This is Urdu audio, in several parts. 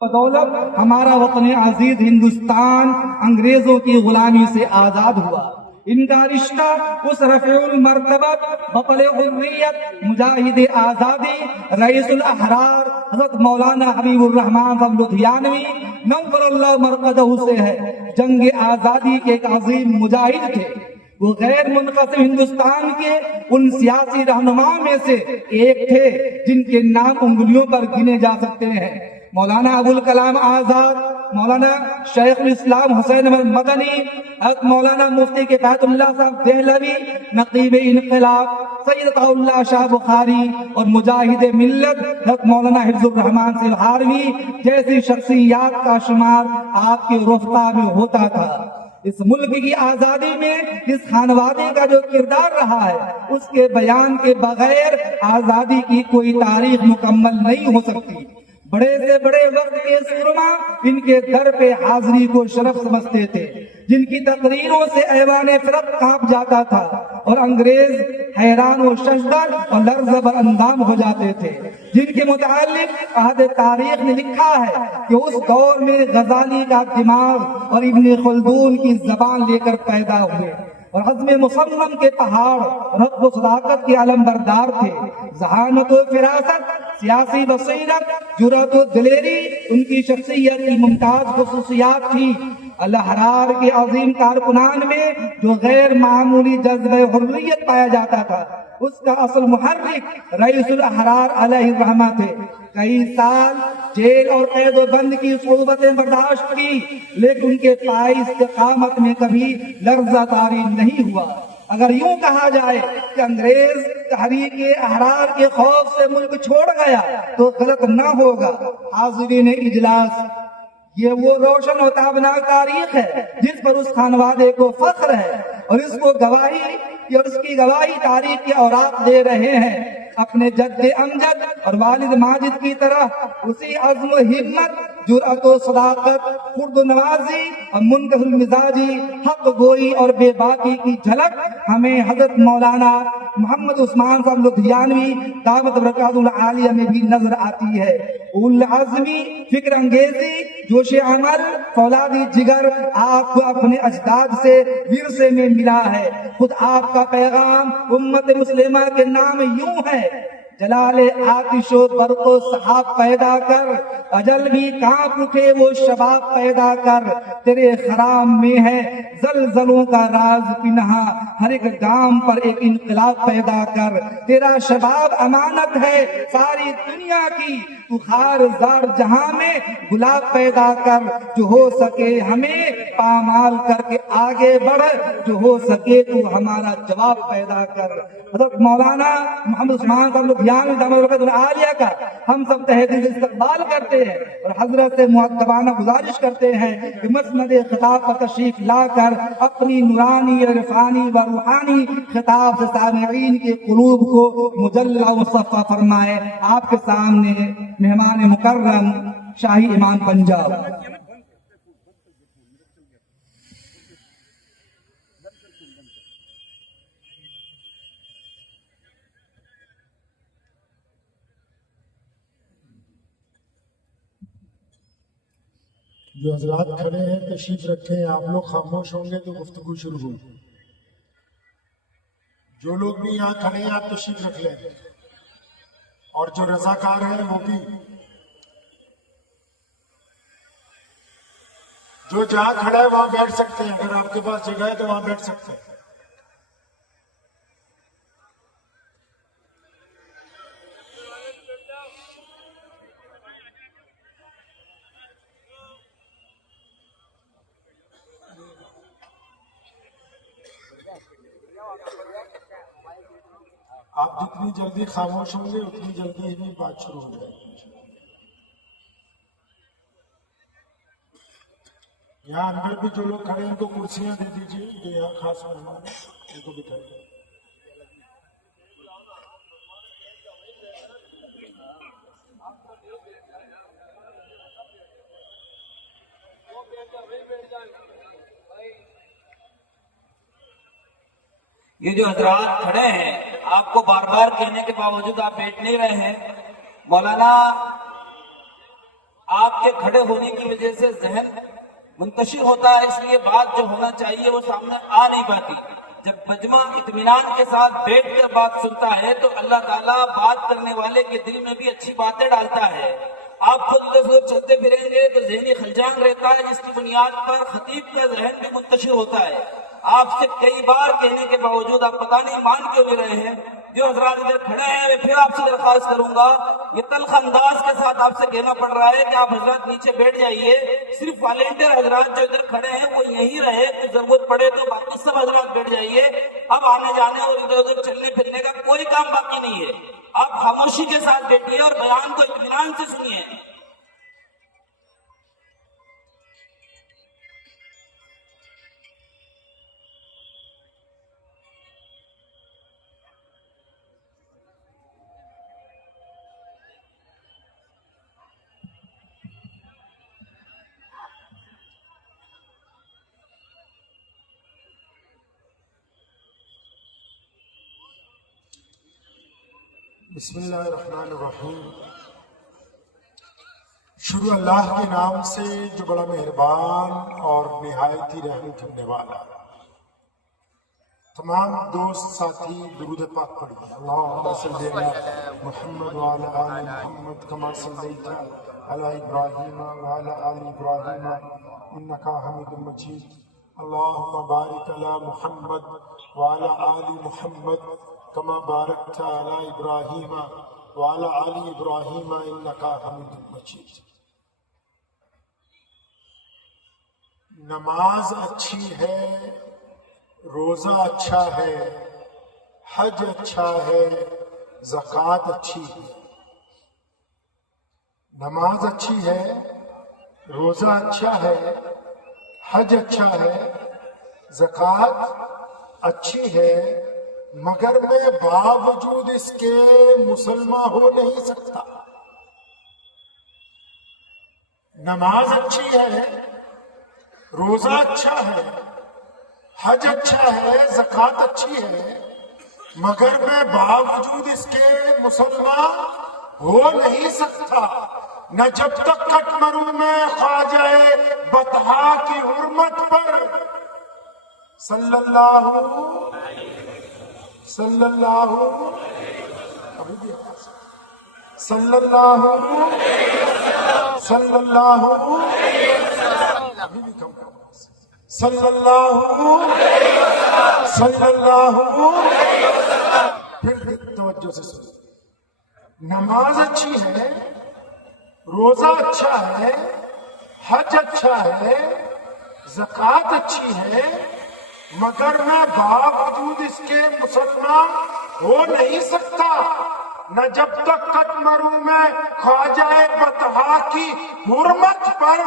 بدولت ہمارا وطن عزیز ہندوستان انگریزوں کی غلامی سے آزاد ہوا۔ ان کا رشتہ اس رفیع المرتبت بطل حریت مجاہد آزادی رئیس الاحرار حضرت مولانا حبیب الرحمان صاحب لدھیانوی نور اللہ مرقدہ سے ہے۔ جنگ آزادی کے ایک عظیم مجاہد تھے۔ وہ غیر منقسم ہندوستان کے ان سیاسی رہنماؤں میں سے ایک تھے جن کے نام انگلیوں پر گنے جا سکتے ہیں۔ مولانا ابوالکلام آزاد، مولانا شیخ الاسلام حسین احمد مدنی، حضرت مولانا مفتی کفایت اللہ صاحب دہلوی، نقیب انقلاب سید عطاء اللہ شاہ بخاری اور مجاہد ملت حضرت مولانا حفظ الرحمان سلہاروی جیسی شخصیات کا شمار آپ کے رفقا میں ہوتا تھا۔ اس ملک کی آزادی میں اس خانوادے کا جو کردار رہا ہے اس کے بیان کے بغیر آزادی کی کوئی تاریخ مکمل نہیں ہو سکتی۔ بڑے سے بڑے وقت کے سورما ان کے در پہ حاضری کو شرف سمجھتے تھے، جن کی تقریروں سے ایوان فرق کانپ جاتا تھا اور انگریز حیران و ششدر اور لرزہ بر اندام ہو جاتے تھے، جن کے متعلق عہد تاریخ نے لکھا ہے کہ اس دور میں غزالی کا دماغ اور ابن خلدون کی زبان لے کر پیدا ہوئے اور عزم مصمم کے پہاڑ رب و صداقت کے علمبردار تھے۔ ذہانت و فراست، سیاسی بصیرت، جرأت و دلیری ان کی شخصیت کی ممتاز خصوصیات تھی۔ الاحرار کے عظیم کارکنان میں جو غیر معمولی جذبہ حریت پایا جاتا تھا اس کا اصل محرک رئیس الاحرار علیہ الرحمہ تھے۔ کئی سال جیل اور قید و بند کی صعوبتیں برداشت کی لیکن ان کے پائے استقامت میں کبھی لرزہ طاری نہیں ہوا۔ اگر یوں کہا جائے کہ انگریز تحریک احرار کے خوف سے ملک چھوڑ گیا تو غلط نہ ہوگا۔ حاضرین اجلاس، یہ وہ روشن و تابناک تاریخ ہے جس پر اس خانوادے کو فخر ہے اور اس کی گواہی تاریخ کے اوراق دے رہے ہیں۔ اپنے جد امجد اور والد ماجد کی طرح اسی عزم و ہمت، جرأت و صداقت، خرد و نوازی اور منکسر المزاجی، حق گوئی اور بے باکی کی جھلک ہمیں حضرت مولانا محمد عثمان صاحب لدھیانوی دعوت برکات العالیہ میں بھی نظر آتی ہے۔ العزمی، فکر انگیزی، جوش عمل، فولادی جگر آپ کو اپنے اجداد سے ورثے میں ملا ہے۔ خود آپ کا پیغام امت مسلمہ کے نام یوں ہے: جلال آتش و برق و سحاب پیدا کر، اجل بھی کانپ اٹھے وہ شباب پیدا کر۔ تیرے خرام میں ہے زلزلوں کا راز پنہاں، ہر ایک گام پر ایک انقلاب پیدا کر۔ تیرا شباب امانت ہے ساری دنیا کی، تو خار زار جہاں میں گلاب پیدا کر۔ جو ہو سکے ہمیں پامال کر کے آگے بڑھ، جو ہو سکے تو ہمارا جواب پیدا کر۔ حضرت مولانا محمد عثمان صاحب لدھیانوی دعوت برکات العالیہ کا ہم سب تہ دل سے استقبال کرتے ہیں اور حضرت سے مؤدبانہ گزارش کرتے ہیں کہ مسند خطاب پر تشریف لا کر اپنی نورانی عرفانی و روحانی خطاب سے سامعین کے قلوب کو مجلہ و مصفہ فرمائے۔ آپ کے سامنے مہمان مکرم شاہی امام پنجاب۔ جو حضرات کھڑے ہیں تشریف رکھیں، آپ لوگ خاموش ہوں گے تو گفتگو شروع ہوگی۔ جو لوگ بھی یہاں کھڑے ہیں آپ تشریف رکھ لیں، اور جو رضاکار ہیں وہ بھی، جو جہاں کھڑا ہے وہاں بیٹھ سکتے ہیں، اگر آپ کے پاس جگہ ہے تو وہاں بیٹھ سکتے ہیں۔ آپ جتنی جلدی خاموش ہوں گے اتنی جلدی ہی بات شروع ہو جائے گی۔ یہاں اندر بھی جو لوگ کھڑے ہیں ان کو کرسیاں دے دیجیے، جو یہاں خاص مہمان ہیں ان کو بٹھائیے۔ یہ جو حضرات کھڑے ہیں آپ کو بار بار کہنے کے باوجود آپ بیٹھ نہیں رہے ہیں۔ مولانا آپ کے کھڑے ہونے کی وجہ سے ذہن منتشر ہوتا ہے، اس لیے بات جو ہونا چاہیے وہ سامنے آ نہیں پاتی۔ جب مجمع اطمینان کے ساتھ بیٹھ کر بات سنتا ہے تو اللہ تعالیٰ بات کرنے والے کے دل میں بھی اچھی باتیں ڈالتا ہے۔ آپ خود ادھر چلتے پھریں گے تو ذہنی خلجان رہتا ہے، جس کی بنیاد پر خطیب کا ذہن بھی منتشر ہوتا ہے۔ آپ سے کئی بار کہنے کے باوجود آپ پتہ نہیں مان کیوں نہیں رہے ہیں۔ جو حضرات ادھر کھڑے ہیں میں پھر آپ سے درخواست کروں گا، یہ تلخ انداز کے ساتھ آپ سے کہنا پڑ رہا ہے کہ آپ حضرات نیچے بیٹھ جائیے، صرف والنٹیئر حضرات جو ادھر کھڑے ہیں وہ یہیں رہے، تو ضرورت پڑے تو باقی سب حضرات بیٹھ جائیے۔ اب آنے جانے اور ادھر ادھر چلنے پھرنے کا کوئی کام باقی نہیں ہے، آپ خاموشی کے ساتھ بیٹھیے اور بیان کو اطمینان سے سنیے۔ بسم اللہ الرحمن الرحیم۔ شروع اللہ کے نام سے جو بڑا مہربان اور نہایت ہی رحم کرنے والا۔ تمام دوست ساتھی درود پاک پڑھیں۔ اللہم صلی علی محمد وعلی آل محمد کما صلیت علی ابراہیم وعلی آل ابراہیم انک حمید مجید۔ اللہم بارک علی محمد وعلی آل محمد کما بارکت علی ابراہیم وعلی آل ابراہیم انک حمید مجید۔ نماز اچھی ہے، روزہ اچھا ہے، حج اچھا ہے، زکوٰۃ اچھی ہے۔ نماز اچھی ہے، روزہ اچھا ہے، حج اچھا ہے، زکوٰۃ اچھی ہے، مگر میں باوجود اس کے مسلمان ہو نہیں سکتا۔ نماز اچھی ہے، روزہ اچھا ہے، حج اچھا ہے، زکوٰۃ اچھی ہے، مگر میں باوجود اس کے مسلمان ہو نہیں سکتا، نہ جب تک کٹ مروں میں خواجہ بطحا کی حرمت پر صلی اللہ صلی اللہ ابھی بھی صلی اللہ صلی اللہ ابھی بھی کم صلی اللہ صلی اللہ پھر توجہ سے سنیں۔ نماز اچھی ہے، روزہ اچھا ہے، حج اچھا ہے، زکوٰۃ اچھی ہے، مگر میں باوجود اس کے مسلمان ہو نہیں سکتا، نہ جب تک کٹ مروں میں خواجہ بطحا کی حرمت پر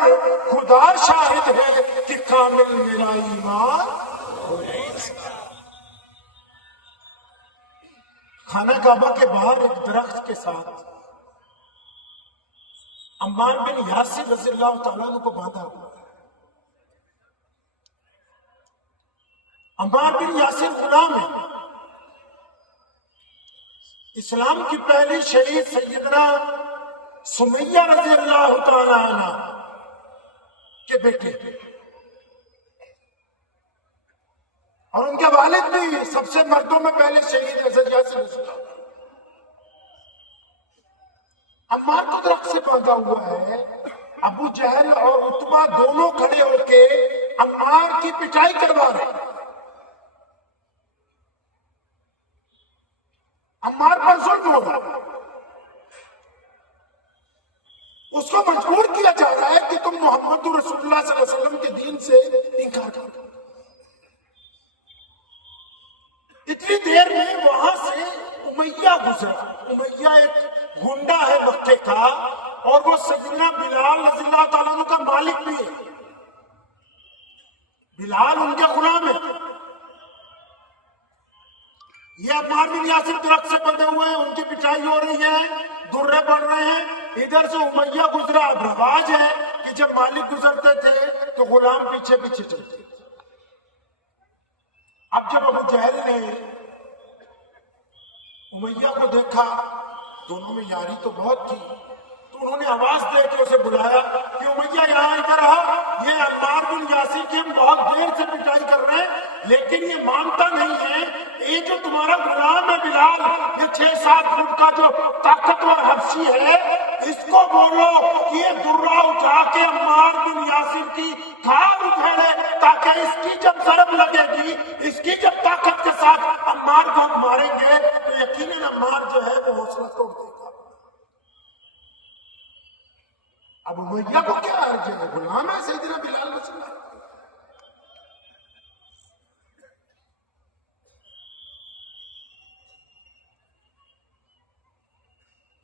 خدا شاہد ہے کہ کامل میرا ایمان ہو نہیں سکتا۔ خانہ کعبہ کے باہر ایک درخت کے ساتھ عمار بن یاسر رضی اللہ تعالیٰ عنہ کو باندھا ہوا ہے۔ عمار بن یاسر غلام ہے، اسلام کی پہلی شہید سیدنا سمیہ رضی اللہ تعالیٰ عنہ کے بیٹے اور ان کے والد بھی سب سے مردوں میں پہلے شہید حضرت یاسر رضی اللہ۔ عمار کو درخت سے باندھا ہوا ہے، ابو جہل اور عتبہ دونوں کھڑے ہو کے عمار کی پٹائی کروا رہے ہیں۔ عمار پر ظلم ہو رہا، اس کو مجبور کیا جا رہا ہے کہ تم محمد رسول اللہ صلی اللہ علیہ وسلم کے دین سے انکار کرو۔ اتنی دیر میں وہاں سے امیہ گزرا۔ امیہ ایک گنڈا ہے مکے کا، اور وہ سیدنا بلال رضی اللہ تعالیٰ عنہ کا مالک بھی ہے۔ بلال ان کے غلام ہے۔ یہ عمار بن یاسر درخت سے بندھے ہوئے ہیں، ان کی پٹائی ہو رہی ہے، درے پڑ رہے ہیں، ادھر سے امیہ گزرا۔ اب رواج ہے کہ جب مالک گزرتے تھے تو غلام پیچھے پیچھے چلتے۔ اب جب ابو جہل نے امیہ کو دیکھا، دونوں میں یاری تو بہت تھی، تو انہوں نے آواز دے کے اسے بلایا کہ امیہ یہاں ادھر آ، یہ عمار بن یاسر کی ہم بہت دیر سے پٹائی کر رہے ہیں لیکن یہ مانتا نہیں ہے، یہ جو تمہارا غلام ہے بلال، یہ 6-7 فٹ کا جو طاقتور حبشی ہے، اس کو بولو کہ یہ درہ اٹھا کے عمار بن یاسر کی کھال اٹھاڑے تاکہ اس کی جب ضرب لگے گی، اس کی جب طاقت کے ساتھ عمار کو ہم ماریں گے تو یقیناً عمار جو ہے وہ حوصلہ توڑ دے گا۔ اب امیہ کو کیا عرض ہے، غلام ہے سیدنا بلال رضی اللہ عنہ۔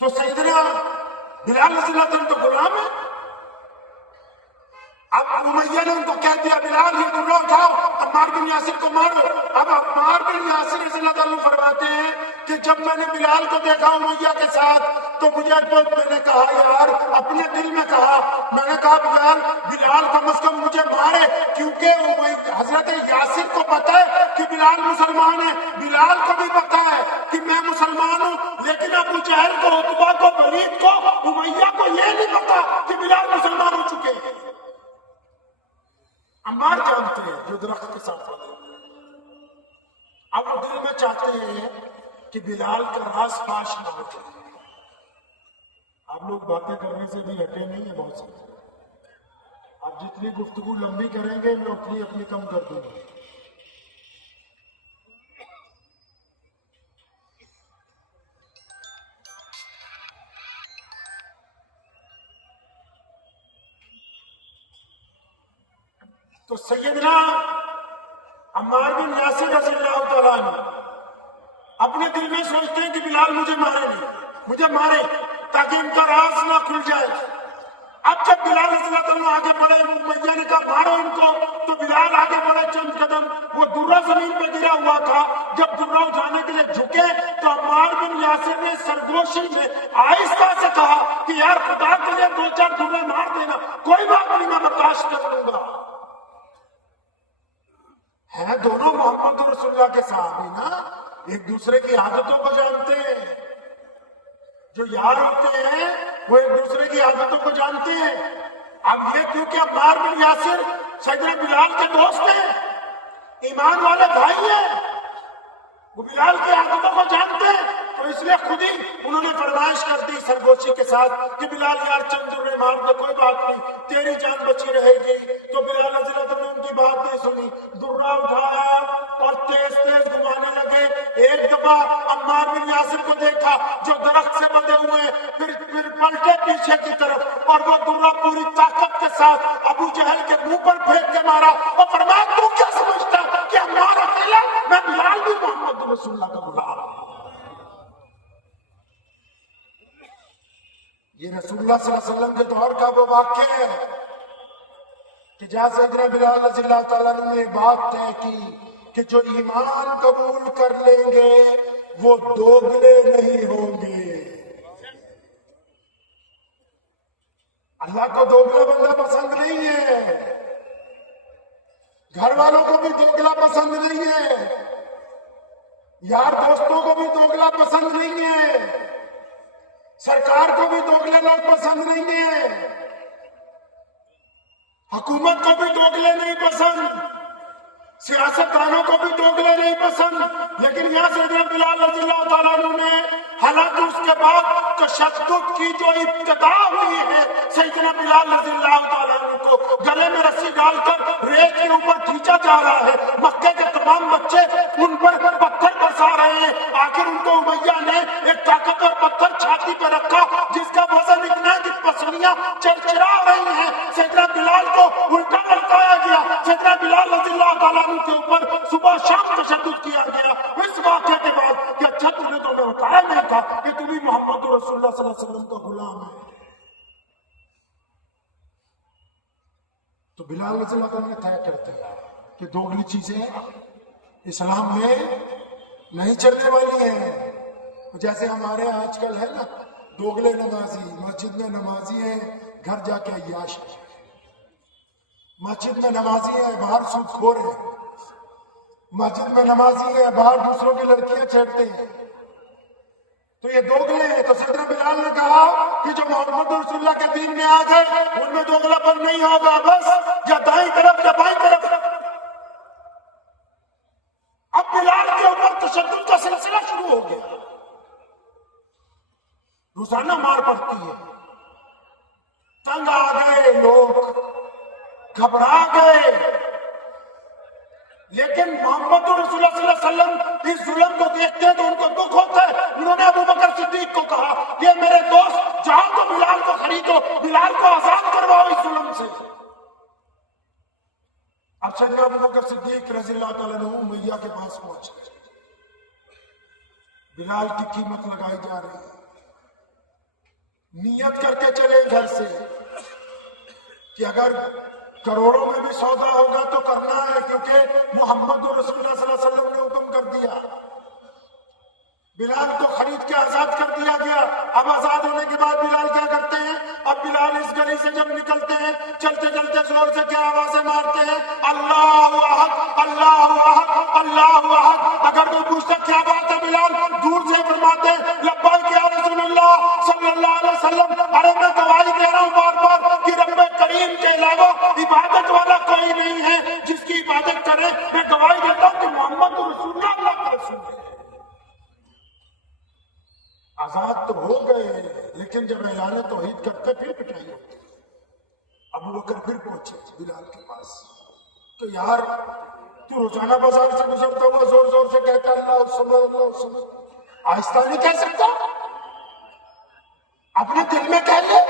تو سیدنا بلال رضی اللہ عنہ تو غلام ہے۔ اب امیہ نے ان کو کہہ دیا بلال یہ درہ اٹھاؤ، عمار بن یاسر کو مارو۔ اب عمار بن یاسر رضی اللہ عنہ فرماتے ہیں کہ جب میں نے بلال کو دیکھا امیہ کے ساتھ تو میں نے کہا یار، اپنے دل میں کہا، میں نے کہا بلال کم از کم مجھے مارے، کیونکہ حضرت یاسر کو پتا ہے کہ بلال مسلمان ہے، بلال کو بھی پتا ہے کہ میں مسلمان ہوں، لیکن ابو جہل کو، عتبہ کو، ولید کو، امیہ کو یہ نہیں پتا کہ بلال مسلمان ہو چکے ہیں۔ عمار جانتے ہیں جو درخت کے ساتھ ہوتے ہیں۔ اب وہ دل میں چاہتے ہیں کہ بلال کا راز فاش نہ ہو جائے۔ آپ لوگ باتیں کرنے سے بھی ہٹے نہیں ہیں بہت سارے، آپ جتنی گفتگو لمبی کریں گے میں اتنی اپنی کم کر دوں گا۔ تو سیدنا عمار بن یاسر رضی اللہ تعالیٰ عنہ اپنے دل میں سوچتے ہیں کہ بلال مجھے مارے نہیں، مجھے مارے تاکہ ان کا راز نہ کھل جائے۔ اب جب بلال رضی اللہ عنہ آگے بڑھے، امیہ نے کہا مارو ان کو، تو بلال آگے بڑھے چند قدم، وہ درہ زمین پہ گرا ہوا تھا، جب درہ اٹھانے کے لیے جھکے تو عمار بن یاسر نے سرگوشی میں آہستہ سے کہا کہ یار خدا کے لیے 2-4 درے مار دینا، کوئی بات نہیں میں برداشت کر لوں گا۔ ہیں دونوں محمد رسول اللہ کے صحابی نا، ایک دوسرے کی عادتوں کو جانتے ہیں، جو یار ہوتے ہیں وہ ایک دوسرے کی عادتوں کو جانتے ہیں۔ اب یہ کیونکہ عمار بن یاسر سیدنا بلال کے دوست ہیں، ایمان والے بھائی ہیں، وہ بلال کی عادتوں کو جانتے ہیں، تو اس لیے خود ہی انہوں نے فرمائش کر دی سرگوشی کے ساتھ کہ بلال یار چند درے مار دو، کوئی بات نہیں، تیری جان بچی رہے گی۔ تو بلال رضی اللہ عنہ نے ان کی بات نہیں سنی، درہ اٹھایا اور تیز تیز گھمانے لگے۔ ایک دفعہ عمار بن یاسر کو دیکھا جو درخت سے بندھے ہوئے، پھر پلٹے پیچھے کی طرف اور وہ درہ پوری طاقت کے ساتھ ابو جہل کے منہ پر پھینک کے مارا اور فرمایا تو کیا سمجھتا کہ عمار اکیلا، میں بلال بھی محمد رسول اللہ کا غلام ہوں۔ یہ رسول اللہ صلی اللہ علیہ وسلم کے دور کا وہ واقعہ ہے کہ جہاں سیدنا بلال رضی اللہ تعالیٰ نے بات طے کی کہ جو ایمان قبول کر لیں گے وہ دوگلے نہیں ہوں گے۔ اللہ کو دوگلا بندہ پسند نہیں ہے، گھر والوں کو بھی دوگلا پسند نہیں ہے، یار دوستوں کو بھی دوگلا پسند نہیں ہے، سرکار کو بھی دوگلے لوگ پسند نہیں ہیں، حکومت کو بھی دوگلے نہیں پسند، سیاستدانوں کو بھی دوگلے نہیں پسند۔ لیکن یہاں سیدنا بلال رضی اللہ تعالیٰ عنہ نے، حالانکہ اس کے بعد تشدد کی جو ابتدا ہوئی ہے، سیدنا بلال رضی اللہ تعالیٰ عنہ کو گلے میں رسی ڈال کر ریت کے اوپر کھینچا جا رہا ہے، مکے کے تمام بچے ان پر پتھر برسا رہے ہیں، آخر ان کو امیہ نے ایک طاقتور پتھر چھاتی پہ رکھا جس کا وزن اتنا ہے کہ پسلیاں چرچرا رہی ہیں، سیدنا بلال کو الٹا لٹکایا گیا، سیدنا بلال رضی اللہ تعالیٰ عنہ کے اوپر صبح شام تشدد کیا گیا۔ اس واقعے کے بعد کہ اچھا تم نے تو ہمیں بتایا نہیں تھا کہ تم ہی محمد رسول اللہ صلی اللہ علیہ وسلم کا غلام ہے۔ تو بلال رضی اللہ عنہ نے طے کر دیا کہ دوگلی چیزیں اسلام میں نہیں چلنے والی ہیں۔ جیسے ہمارے آج کل ہے نا دوگلے نمازی، مسجد میں نمازی ہیں، گھر جا کے عیاش ہیں، مسجد میں نمازی ہیں، باہر سود خور ہیں، مسجد میں نمازی ہیں، باہر دوسروں کی لڑکیاں چھیڑتے ہیں، تو یہ دوگلے ہیں. تو سیدنا بلال نے کہا کہ جو محمد رسول اللہ کے دین میں آ گئے ان میں دوگلا پن نہیں ہوگا، بس یا دائیں طرف یا بائیں طرف. اب بلال کے اوپر تشدد کا سلسلہ شروع ہو گیا. روزانہ مار پڑتی ہے. تنگ آ گئے لوگ، گھبرا گئے. لیکن محمد رسول اللہ صلی اللہ علیہ وسلم اس ظلم کو دیکھتے ہیں تو ان کو دکھ ہوتا ہے. انہوں نے ابو بکر صدیق کو کہا یہ میرے دوست جاؤ تو بلال کو خریدو، بلال کو آزاد کرواؤ اس ظلم سے. اب سیدنا ابو بکر صدیق رضی اللہ تعالیٰ عنہ میاں کے پاس پہنچے. بلال کی قیمت لگائی جا رہی ہے. نیت کر کے چلے گھر سے کہ اگر کروڑوں میں بھی سودا ہوگا تو کرنا ہے، کیونکہ محمد رسول اللہ صلی اللہ علیہ وسلم نے حکم کر دیا. بلال کو خرید کے آزاد کر دیا گیا. اب آزاد ہونے کے بعد بلال کیا کرتے ہیں؟ اب بلال اس گلی سے جب نکلتے ہیں چلتے چلتے زور سے کیا آوازیں مارتے ہیں؟ اللہ احد اللہ احد اللہ احد. اگر کوئی پوچھتا کیا بات ہے بلال، دور سے فرماتے ہیں لبیک یا رسول اللہ صلی اللہ علیہ وسلم. ارے میں گواہی دے رہا ہوں بار بار کہ رب کریم کے علاوہ عبادت والا کوئی نہیں ہے جس کی عبادت کرے. میں گواہی دیتا ہوں کہ محمد رسول اللہ اللہ کا رسول ہے. آزاد تو ہو گئے، لیکن جب اعلان توحید کرتے پھر پٹائی ہوتی. ابو بکر پھر پہنچے بلال کے پاس. تو یار تو روزانہ بازار سے گزرتا ہوا زور زور سے کہتا ہے اللہ سمجھ اللہ سمجھ، آہستہ نہیں کہہ سکتا؟ اپنے دل میں کہہ لے.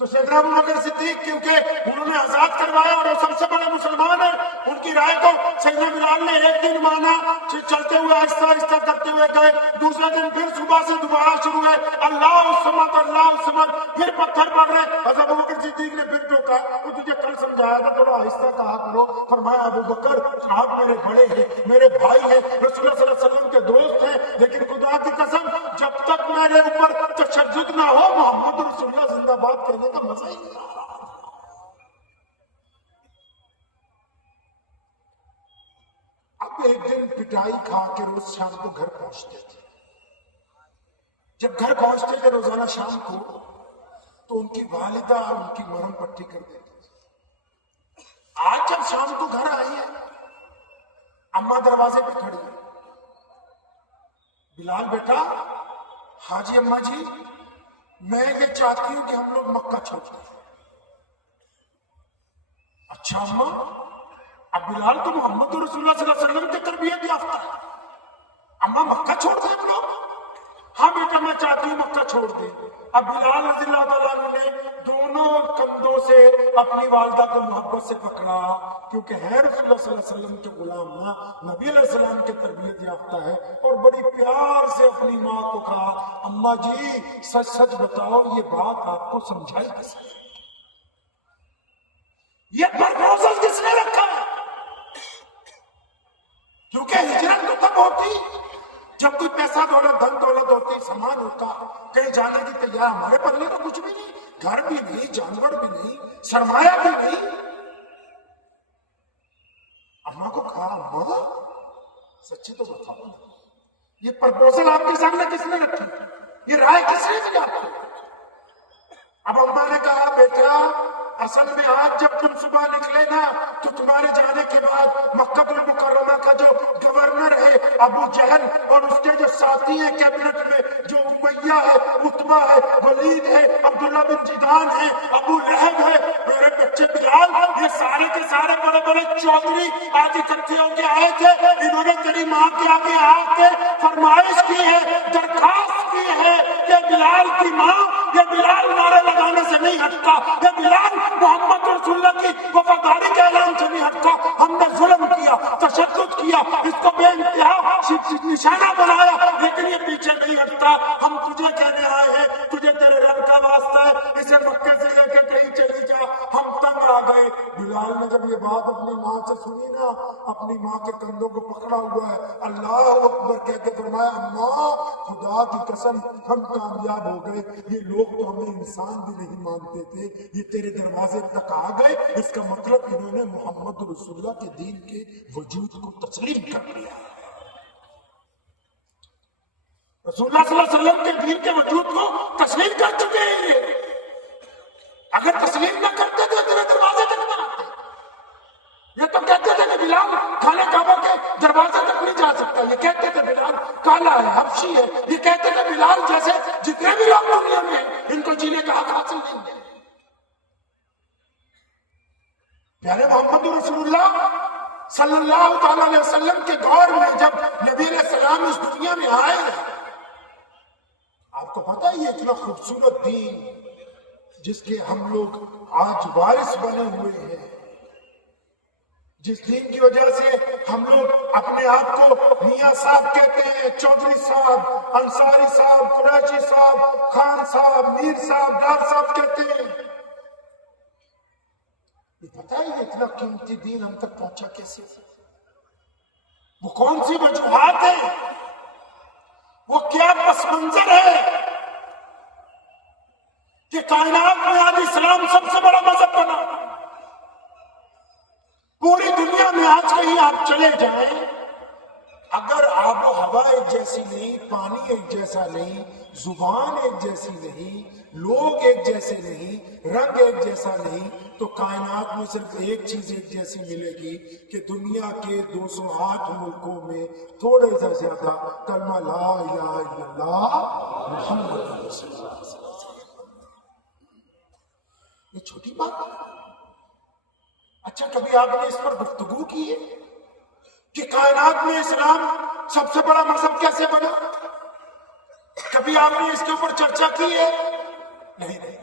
تو سیدنا ابو بکر صدیق کیونکہ انہوں نے آزاد کروایا اور وہ سب سے بڑے مسلمان ہیں، ان کی رائے کو سیدنا بلال نے ایک دن مانا. چلتے ہوئے آہستہ آہستہ کرتے ہوئے گئے. دوسرے دن پھر صبح سے دوبارہ شروع ہے اللہ الصمد اللہ الصمد. پھر پتھر پڑ رہے. حضرت ابو بکر صدیق نے پھر ٹوکا وہ تجھے کل سمجھایا تھا تھوڑا آہستہ کہا کرو. فرمایا ابو بکر آپ میرے بڑے ہیں، میرے بھائی ہیں، رسول اللہ صلی اللہ علیہ وسلم کے دوست ہیں، لیکن خدا کی قسم جب تک میرے اوپر تشدد نہ ہو محمد رسول اللہ زندہ باد کہنے کا مزہ ہی نہیں آ رہا. اب ایک دن پٹائی کھا کے روز شام کو گھر پہنچتے تھے. جب گھر پہنچتے تھے روزانہ شام کو تو ان کی والدہ ان کی مرہم پٹی کر دیتی تھی. آج جب شام کو گھر آئی ہے اماں دروازے پہ کھڑی ہے. بلال بیٹا، ہاں جی اماں جی، میں یہ چاہتی ہوں کہ ہم لوگ مکہ چھوڑ دیں. اچھا اماں، اب بلال تو محمد رسول اللہ صلی اللہ علیہ وسلم کی تربیت یافتہ ہے، اماں مکہ چھوڑ دیں ہم لوگ؟ ہاں بیٹا میں چاہتی ہوں مکہ چھوڑ دیں. اب بلال رضی اللہ تعالیٰ عنہ نے دونوں کندھوں سے اپنی والدہ کو محبت سے پکڑا، کیونکہ ہے رسول اللہ صلی اللہ علیہ وسلم کے غلام نا، نبی علیہ السلام کی تربیت یافتہ ہے. اور بڑی پیار سے اپنی ماں کو کہا اماں جی سچ سچ بتاؤ یہ بات آپ کو سمجھائی کس نے؟ یہ پرپوزل کس نے رکھا ہے؟ کیونکہ ہجرت تو تب ہوتی جب کوئی پیسہ دولت دھن دولت ہوتی، سامان ہوتا، کہیں جانے کی تیار. ہمارے پلے تو کچھ بھی نہیں، گھر بھی نہیں، جانور بھی نہیں، سرمایہ بھی نہیں. اماں کو کہا اماں سچی تو بتاؤ نا، یہ پرپوزل آپ کے سامنے کس نے رکھی؟ یہ رائے کس نے دی آپ کو؟ اب اماں نے کہا بیٹا اصل میں آج جب تم صبح نکلے نا تو تمہارے جانے کے بعد مکہ المکرمہ کا جو گورنر ہے ابو جہل اور اس کے جو ساتھی ہیں کیبنٹ میں، جو امیہ ہے، عتبہ ہے، ولید ہے، عبداللہ بن جدان ہے، ابو لہب ہے، میرے بچے بلال، یہ سارے کے سارے بڑے بڑے چودھری آج اکٹھے ہو کے آئے تھے. انہوں نے تیری ماں کے آگے آ کے فرمائش کی ہے، درخواست کی ہے کہ بلال کی ماں، یہ بلال نعرے لگانے سے نہیں ہٹتا، یہ بلال محمد رسول اللہ کی وفاداری کے اعلان سے نہیں ہٹتا. ہم نے ظلم کیا، تشدد کیا، اس کو بے انتہا نشانہ بنایا، لیکن یہ پیچھے نہیں ہٹتا. ہم تجھے کہنے آئے ہیں، تجھے تیرے رب کا واسطہ ہے، اسے مکے سے لے کے کہیں چلی جا. ہم تنگ آ گئے. بلال نے جب یہ بات اپنی ماں سے سنی نا، اپنی ماں کے کندھوں کو پکڑا ہوا ہے، اللہ اکبر کہہ کے فرمایا اماں خدا کی قسم ہم کامیاب ہو گئے. یہ لوگ تو ہمیں انسان بھی نہیں مانتے تھے، یہ تیرے دروازے تک آ گئے. اس کا مطلب انہوں نے محمد رسول اللہ کے دین کے وجود کو تسلیم کر لیا. رسول اللہ صلی اللہ علیہ وسلم کے دین کے وجود کو تسلیم کر چکے ہیں یہ. اگر تسلیم نہ کرتے تو اتنے دروازے تک نہ آتے. یہ تو کہتے تھے کہ بلال خانہ کعبہ کے دروازے تک نہیں جا سکتا. یہ کہتے تھے بلال کالا ہے، حبشی ہے. یہ کہتے تھے بلال جیسے جتنے بھی لوگ دنیا میں ان کو جینے کا حق حاصل نہیں ہے. پیارے محمد رسول اللہ صلی اللہ تعالی علیہ وسلم کے دور میں جب نبی علیہ السلام اس دنیا میں آئے ہیں، آپ کو پتا ہے یہ اتنا خوبصورت دین جس کے ہم لوگ آج وارث بنے ہوئے ہیں، جس دین کی وجہ سے ہم لوگ اپنے آپ کو میاں صاحب کہتے ہیں، چودھری صاحب، انصاری صاحب، قریشی صاحب، خان صاحب، میر صاحب، ڈار صاحب کہتے ہیں. یہ پتا ہے یہ اتنا قیمتی دین ہم تک پہنچا کیسے؟ وہ کون سی وجوہات ہیں؟ وہ کیا پس منظر ہے کہ کائنات میں آج اسلام سب سے بڑا مذہب بنا؟ پوری دنیا میں آج کہیں آپ چلے جائیں، اگر آب و ہوا ایک جیسی نہیں، پانی ایک جیسا نہیں، زبان ایک جیسی نہیں، لوگ ایک جیسے نہیں، رنگ ایک جیسا نہیں، تو کائنات میں صرف ایک چیز ایک جیسی ملے گی کہ دنیا کے 208 ملکوں میں تھوڑے سے زیادہ کلمہ لا الہ الا اللہ محمد رسول اللہ صلی اللہ علیہ وسلم. یہ چھوٹی بات ہے. اچھا کبھی آپ نے اس پر گفتگو کی ہے کہ کائنات میں اسلام سب سے بڑا مذہب کیسے بنا؟ کبھی آپ نے اس کے اوپر چرچا کی ہے؟ نہیں.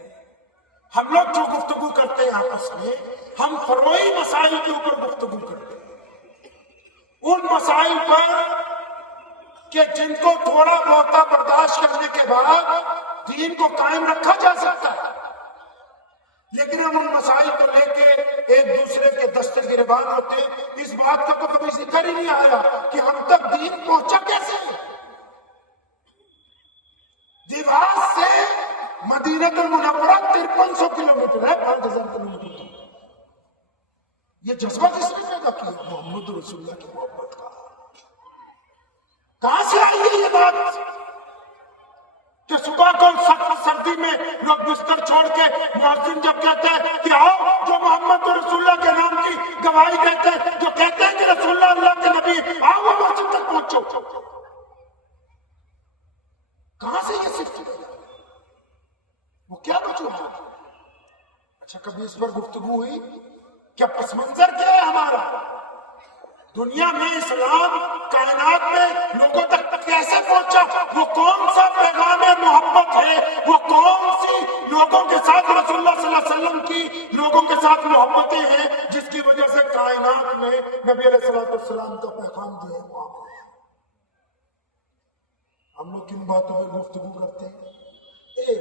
ہم لوگ جو گفتگو کرتے ہیں آپس میں، ہم فروعی مسائل کے اوپر گفتگو کرتے ہیں، ان مسائل پر کہ جن کو تھوڑا بہت برداشت کرنے کے بعد دین کو قائم رکھا جا سکتا ہے. لیکن ہم ان مسائل کو لے کے ایک دوسرے کے دستے گریبان ہوتے ہیں. اس بات کا تو کبھی ذکر ہی نہیں آیا کہ ہم تک دین پہنچا کیسے. دیواس سے مدینہ المنورہ 5300 کلومیٹر ہے، 5000 کلومیٹر. یہ جذبہ کس نے پیدا کیا؟ محمد رسول اللہ کی محبت کا. کہاں سے آئی ہے یہ بات کہ صبح کو سخت سردی میں لوگ بستر چھوڑ کے مؤذن جب کہتے ہیں کہ آؤ جو محمد رسول اللہ کے نام کی گواہی دیتے ہیں، جو کہتے ہیں کہ رسول اللہ اللہ کے نبی، آؤ وہ مسجد تک پہنچو. کہاں سے یہ صرف وہ کیا وجوہات؟ اچھا کبھی اس پر گفتگو ہوئی کیا پس منظر کیا ہے ہمارا؟ دنیا میں اسلام کائنات میں لوگوں تک کیسے پہنچا؟ وہ کون سا پیغام محبت ہے؟ وہ کون سی لوگوں کے ساتھ رسول اللہ صلی اللہ علیہ وسلم کی لوگوں کے ساتھ محبتیں ہیں جس کی وجہ سے کائنات میں نبی علیہ السلام کا پیغام جو ہے وہاں پر. ہم لوگ کن باتوں پر گفتگو کرتے ہیں؟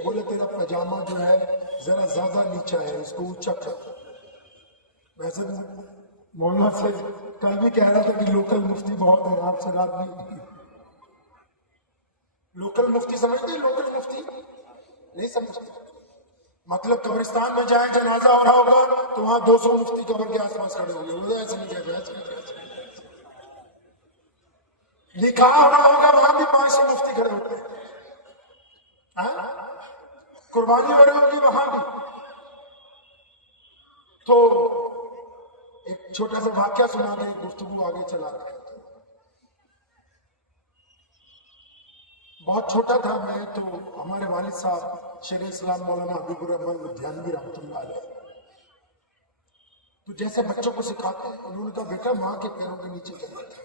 بولے تیرا پاجامہ جو ہے ذرا زیادہ نیچا ہے، اس کو اونچا کر. ویسے مولانا سے کل بھی کہہ رہا تھا کہ لوکل مفتی بہت ہے، آپ سے رات بھی. لوکل مفتی سمجھتے ہیں؟ لوکل مفتی نہیں سمجھتے. مطلب قبرستان میں جائیں جنازہ ہو رہا ہوگا تو وہاں 200 مفتی قبر کے آس پاس کھڑے ہوں گے. مجھے ایسے نہیں کہہ رہا. نکاح ہو رہا ہوگا وہاں بھی 500 مفتی کھڑے ہوتے ہیں. قربانی ہو رہی ہوگی وہاں بھی. تو ایک چھوٹا سا واقعہ سنا کے گفتگو آگے چلا رہا ہے. بہت چھوٹا تھا میں تو ہمارے والد صاحب شیخ اسلام مولانا حبیب الرحمن لدھیانوی رحمۃ اللہ علیہ تو جیسے بچوں کو سکھاتے ہیں، انہوں نے کہا بیٹا ماں کے پیروں کے نیچے کیا تھا.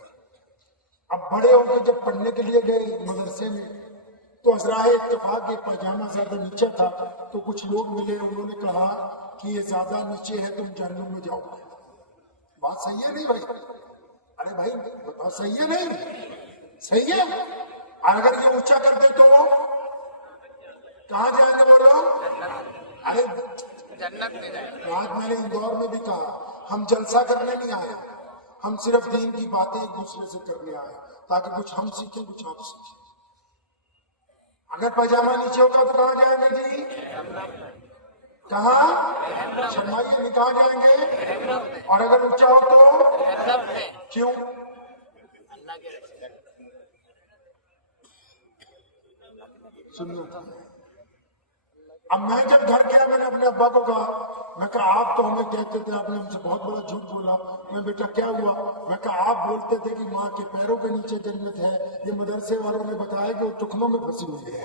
اب بڑے ہو کے جب پڑھنے کے لیے گئے مدرسے میں تو ازراہ اتفاق یہ پاجامہ زیادہ نیچے تھا تو کچھ لوگ ملے، انہوں نے کہا کہ یہ زیادہ نیچے ہے تم جہنم میں جاؤ گے. بات صحیح ہے نہیں بھائی؟ ارے بھائی بتاؤ صحیح ہے نہیں؟ صحیح ہے. اور اگر یہ اونچا کر دے تو کہاں جائیں گے بول رہا ہوں؟ ارے جنت میں جائیں گے. آج میں نے اندور میں بھی کہا ہم جلسہ کرنے نہیں آئے، ہم صرف دین کی باتیں ایک دوسرے سے کرنے آئے تاکہ کچھ ہم سیکھیں کچھ آپ سیکھیں. اگر پاجامہ نیچے ہوگا تو کہاں جائیں گے جی؟ کہاں؟ شرمائیے نہیں کہاں جائیں گے؟ اور اگر اونچا ہو تو کیوں؟ سنت ہے. اب میں جب گھر گیا میں نے اپنے ابا کو کہا، میں کہا آپ تو ہمیں کہتے تھے، آپ نے ہم سے بہت بڑا جھوٹ بولا. میں بیٹا کیا ہوا؟ میں کہا آپ بولتے تھے کہ ماں کے پیروں کے نیچے جنت ہے، یہ مدرسے والوں نے بتایا کہ وہ ٹخنوں میں پھنسی ہوئی ہے.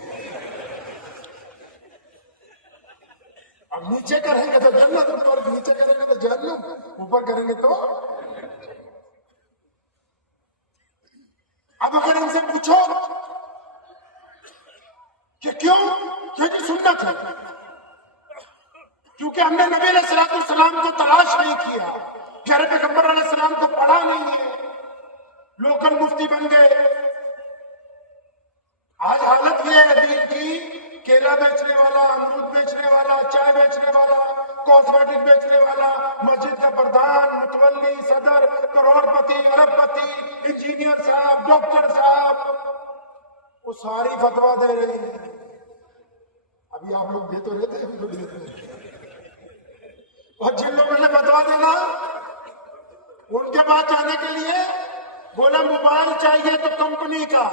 اب نیچے کریں گے تو جنت، اور نیچے کریں گے تو جہنم، اوپر کریں گے تو. اب اگر ان سے پوچھو کہ کیوں، کیونکہ سنت ہے، کیونکہ ہم نے نبی علیہ الصلوۃ والسلام کو تلاش نہیں کیا، پیارے پیغمبر علیہ السلام کو پڑھا نہیں ہے، لوکل مفتی بن گئے. آج حالت یہ ہے دین کی، کیلا بیچنے والا، امرود بیچنے والا، چائے بیچنے والا، کاسمیٹک بیچنے والا، مسجد کا پردھان، متولی، صدر، کروڑ پتی، ارب پتی، انجینئر صاحب، ڈاکٹر صاحب، وہ ساری فتوا دے رہے ہیں. ابھی آپ لوگ دے تو رہتے ہیں، اور جن لوگوں نے فتوا دینا ان کے پاس جانے کے لیے بولا موبائل چاہیے تو کمپنی کا،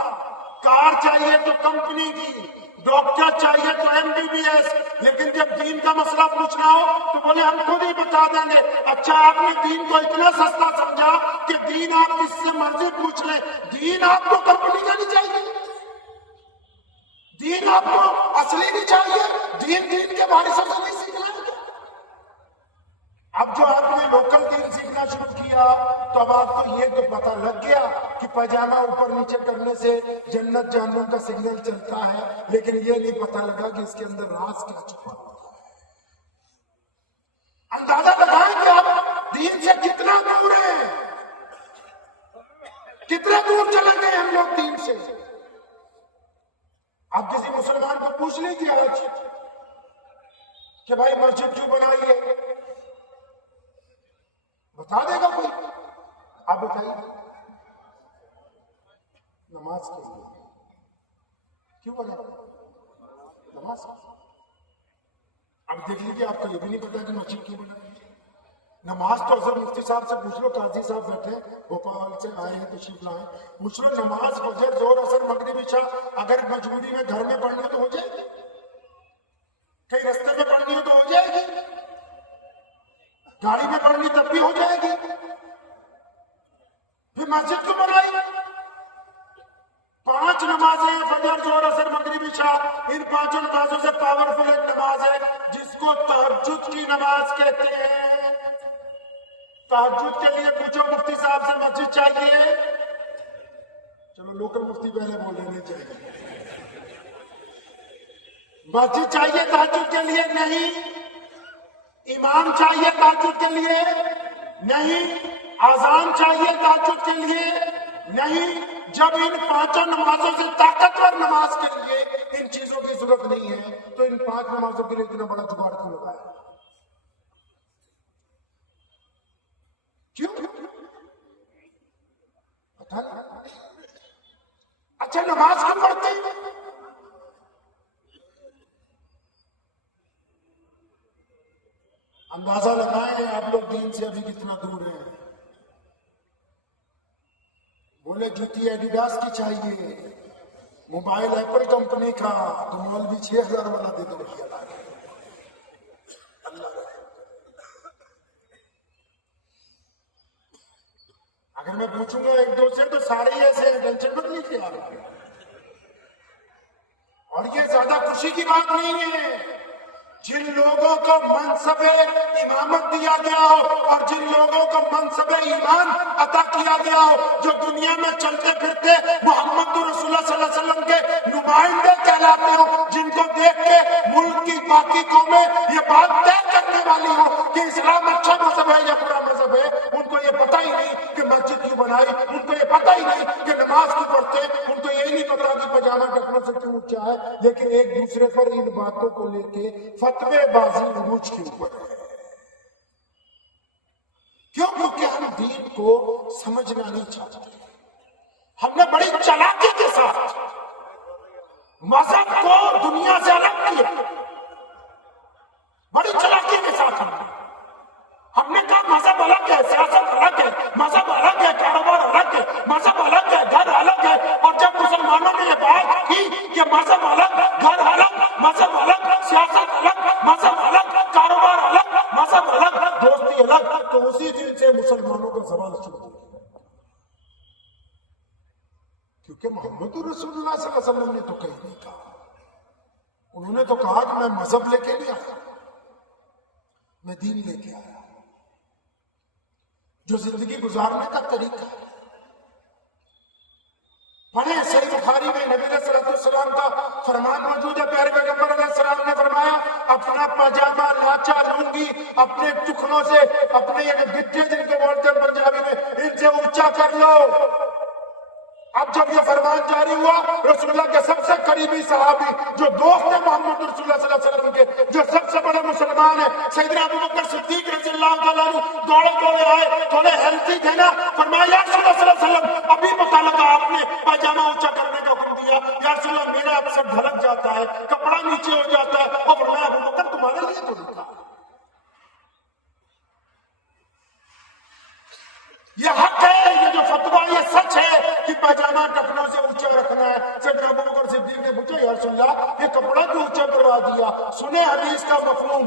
کار چاہیے تو کمپنی کی، ڈاکٹر چاہیے تو MBBS، لیکن جب دین کا مسئلہ پوچھنا ہو تو بولے ہم خود ہی بتا دیں گے. اچھا آپ نے دین کو اتنا سستا سمجھا کہ دین آپ کس سے مرضی پوچھ لیں، دین آپ کو کمپنی کا نہیں چاہیے، دین آپ کو اصلی نہیں چاہیے، دین کے وارثوں سے نہیں سیکھنا ہے. اب جو آپ نے لوکل دین سیکھنا شروع کیا تو اب آپ کو یہ تو پتہ لگ گیا کہ پاجامہ اوپر نیچے کرنے سے جنت جہنم کا سگنل چلتا ہے، لیکن یہ نہیں پتہ لگا کہ اس کے اندر راز کیا چھپا ہے. اندازہ لگائیں کہ آپ دین سے کتنا دور ہیں، کتنے دور چلے گئے ہم لوگ دین سے. آپ کسی مسلمان کو پوچھ لیجیے آج کہ بھائی مسجد کیوں بنائی ہے، بتا دے گا کوئی. آپ بتائیے نماز کے لیے کیوں بنا؟ نماز. اب دیکھ لیجیے آپ کو یہ بھی نہیں پتا کہ مسجد کیوں بنا. نماز تو اظہر مفتی صاحب سے پوچھ لو، قاضی صاحب بیٹھے بھوپال سے آئے ہیں تشریف لائے، پوچھ لو نماز فجر ظہر اثر مغرب عشاء اگر مجبوری میں گھر میں پڑھنی تو ہو جائے گی، کہیں رستے میں پڑھنی ہو تو ہو جائے گی، گاڑی میں پڑھنی تب بھی ہو جائے گی. پھر مسجد کو بنائی. 5 نمازیں فجر ظہر اثر مغرب عشاء، ان 5 نمازوں سے پاورفل ایک نماز ہے جس کو تہجد کی نماز کہتے ہیں. تہجد کے لیے پوچھو مفتی صاحب سے مسجد چاہیے، چلو لوکل مفتی پہلے بول رہے نہیں چاہیے، مسجد چاہیے تہجد کے لیے نہیں، امام چاہیے تہجد کے لیے نہیں، اذان چاہیے تہجد کے لیے نہیں. جب ان 5 نمازوں سے طاقتور نماز کے لیے ان چیزوں کی ضرورت نہیں ہے تو ان 5 نمازوں کے لیے اتنا بڑا جگاڑ کیوں لگایا؟ کیوں؟ پتہ نہیں. اچھا نماز کیوں پڑھتے ہیں؟ اندازہ لگائیں آپ لوگ دین سے ابھی کتنا دور ہیں. بولے جوتی ایڈیڈاس کی چاہیے، موبائل ایپل کمپنی کا، تو مولوی 6000 والا دے دو. اگر میں پوچھوں گا 1-2 سے تو سارے ہی ایسے ٹینشن مت لیجیے آپ. اور یہ زیادہ خوشی کی بات نہیں ہے جن لوگوں کو منصب امامت دیا گیا ہو اور جن لوگوں کو منصب ایمان عطا کیا گیا ہو، جو دنیا میں چلتے پھرتے محمد رسول اللہ صلی اللہ علیہ وسلم کے نمائندے کہلاتے ہو، جن کو دیکھ کے ملک کی باقی قومیں یہ بات طے کرنے والی ہو کہ اسلام اچھا مذہب ہے یا برا مذہب ہے، ان کو یہ پتہ ہی نہیں کہ مسجد کیوں بنائی، ان کو یہ پتہ ہی نہیں کہ نماز کیوں پڑھتے، ان کو یہ نہیں پتا کہ پاجامہ ٹکنے سے کیوں اونچا ہے، لیکن ایک دوسرے پر ان باتوں کو لے کے فتوے بازی عروج کے اوپر ہے. کیوں؟ کیونکہ ہم دین کو سمجھنا نہیں چاہتے. ہم نے بڑی چالاکی کے ساتھ مذہب کو دنیا سے الگ کیا، بڑی چالاکی کے ساتھ ہم نے کہا مذہب الگ ہے، سیاست الگ ہے، مذہب الگ ہے، کاروبار الگ ہے، مذہب الگ ہے، گھر الگ ہے. اور جب مسلمانوں نے یہ بات کی کہ مذہب الگ، گھر کاروبار الگ، مذہب الگ، دوستی الگ، تو اسی دن سے مسلمانوں کا زوال شروع ہو گیا، کیونکہ محمد رسول اللہ صلی اللہ علیہ وسلم نے تو کہیں نہیں کہا، انہوں نے تو کہا کہ میں مذہب لے کے نہیں آیا، میں دین لے کے آیا جو زندگی گزارنے کا طریقہ ہے۔ پڑھیں صحیح بخاری میں نبی علیہ السلام کا فرمان موجود ہے، پیارے پیغمبر علیہ السلام نے فرمایا اپنا پاجامہ لاچا لوں گی اپنے ٹکنوں سے، اپنے یہ گچے جن کو بولتے ہیں پنجابی میں، ان سے اونچا کر لو۔ اب جب یہ فرمان جاری ہوا، رسول اللہ کے سب سے قریبی صحابی جو دوست ہیں محمد رسول اللہ صلی اللہ علیہ وسلم کے، جو سب سے بڑے مسلمان ہیں، سیدنا ابوبکر صدیق رضی اللہ تعالیٰ عنہ دوڑے آئے، تھوڑے ہیلتھی تھے نا، فرمایا یا رسول اللہ صلی اللہ علیہ وسلم ابھی متعلقہ آپ نے پاجامہ اونچا کرنے کا حکم دیا، یا رسول اللہ میرا اکثر ڈھلک جاتا ہے، کپڑا نیچے ہو جاتا ہے، اور فرمایا ابوبکر تمہارے لیے تو لکھا یہ حق ہے، یہ جو فتویٰ یہ سچ ہے کہ پاجامہ ٹخنوں سے اونچا رکھنا ہے۔ سیدنا ابوبکر صدیق نے پوچھا یا رسول اللہ یہ کپڑا کیوں اونچا کروا دیا؟ سنے حدیث کا مفہوم،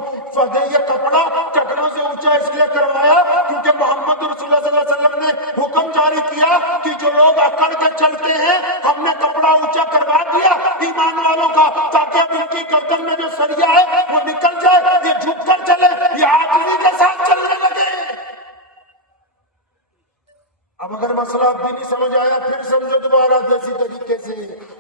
یہ کپڑا ٹخنوں سے اونچا اس لیے کروایا کیونکہ محمد رسول اللہ صلی اللہ علیہ وسلم نے حکم جاری کیا کہ جو لوگ اکڑ کے چلتے ہیں ہم نے کپڑا اونچا کروا دیا ایمان والوں کا، تاکہ اب ان کی گردن میں جو سریا ہے وہ نکل جائے، یہ جھک کر چلے، یہ آدمی کے ساتھ چلنے لگے۔ اب اگر مسئلہ اب بھی نہیں سمجھ آیا پھر سمجھو دوبارہ دیسی طریقے سے۔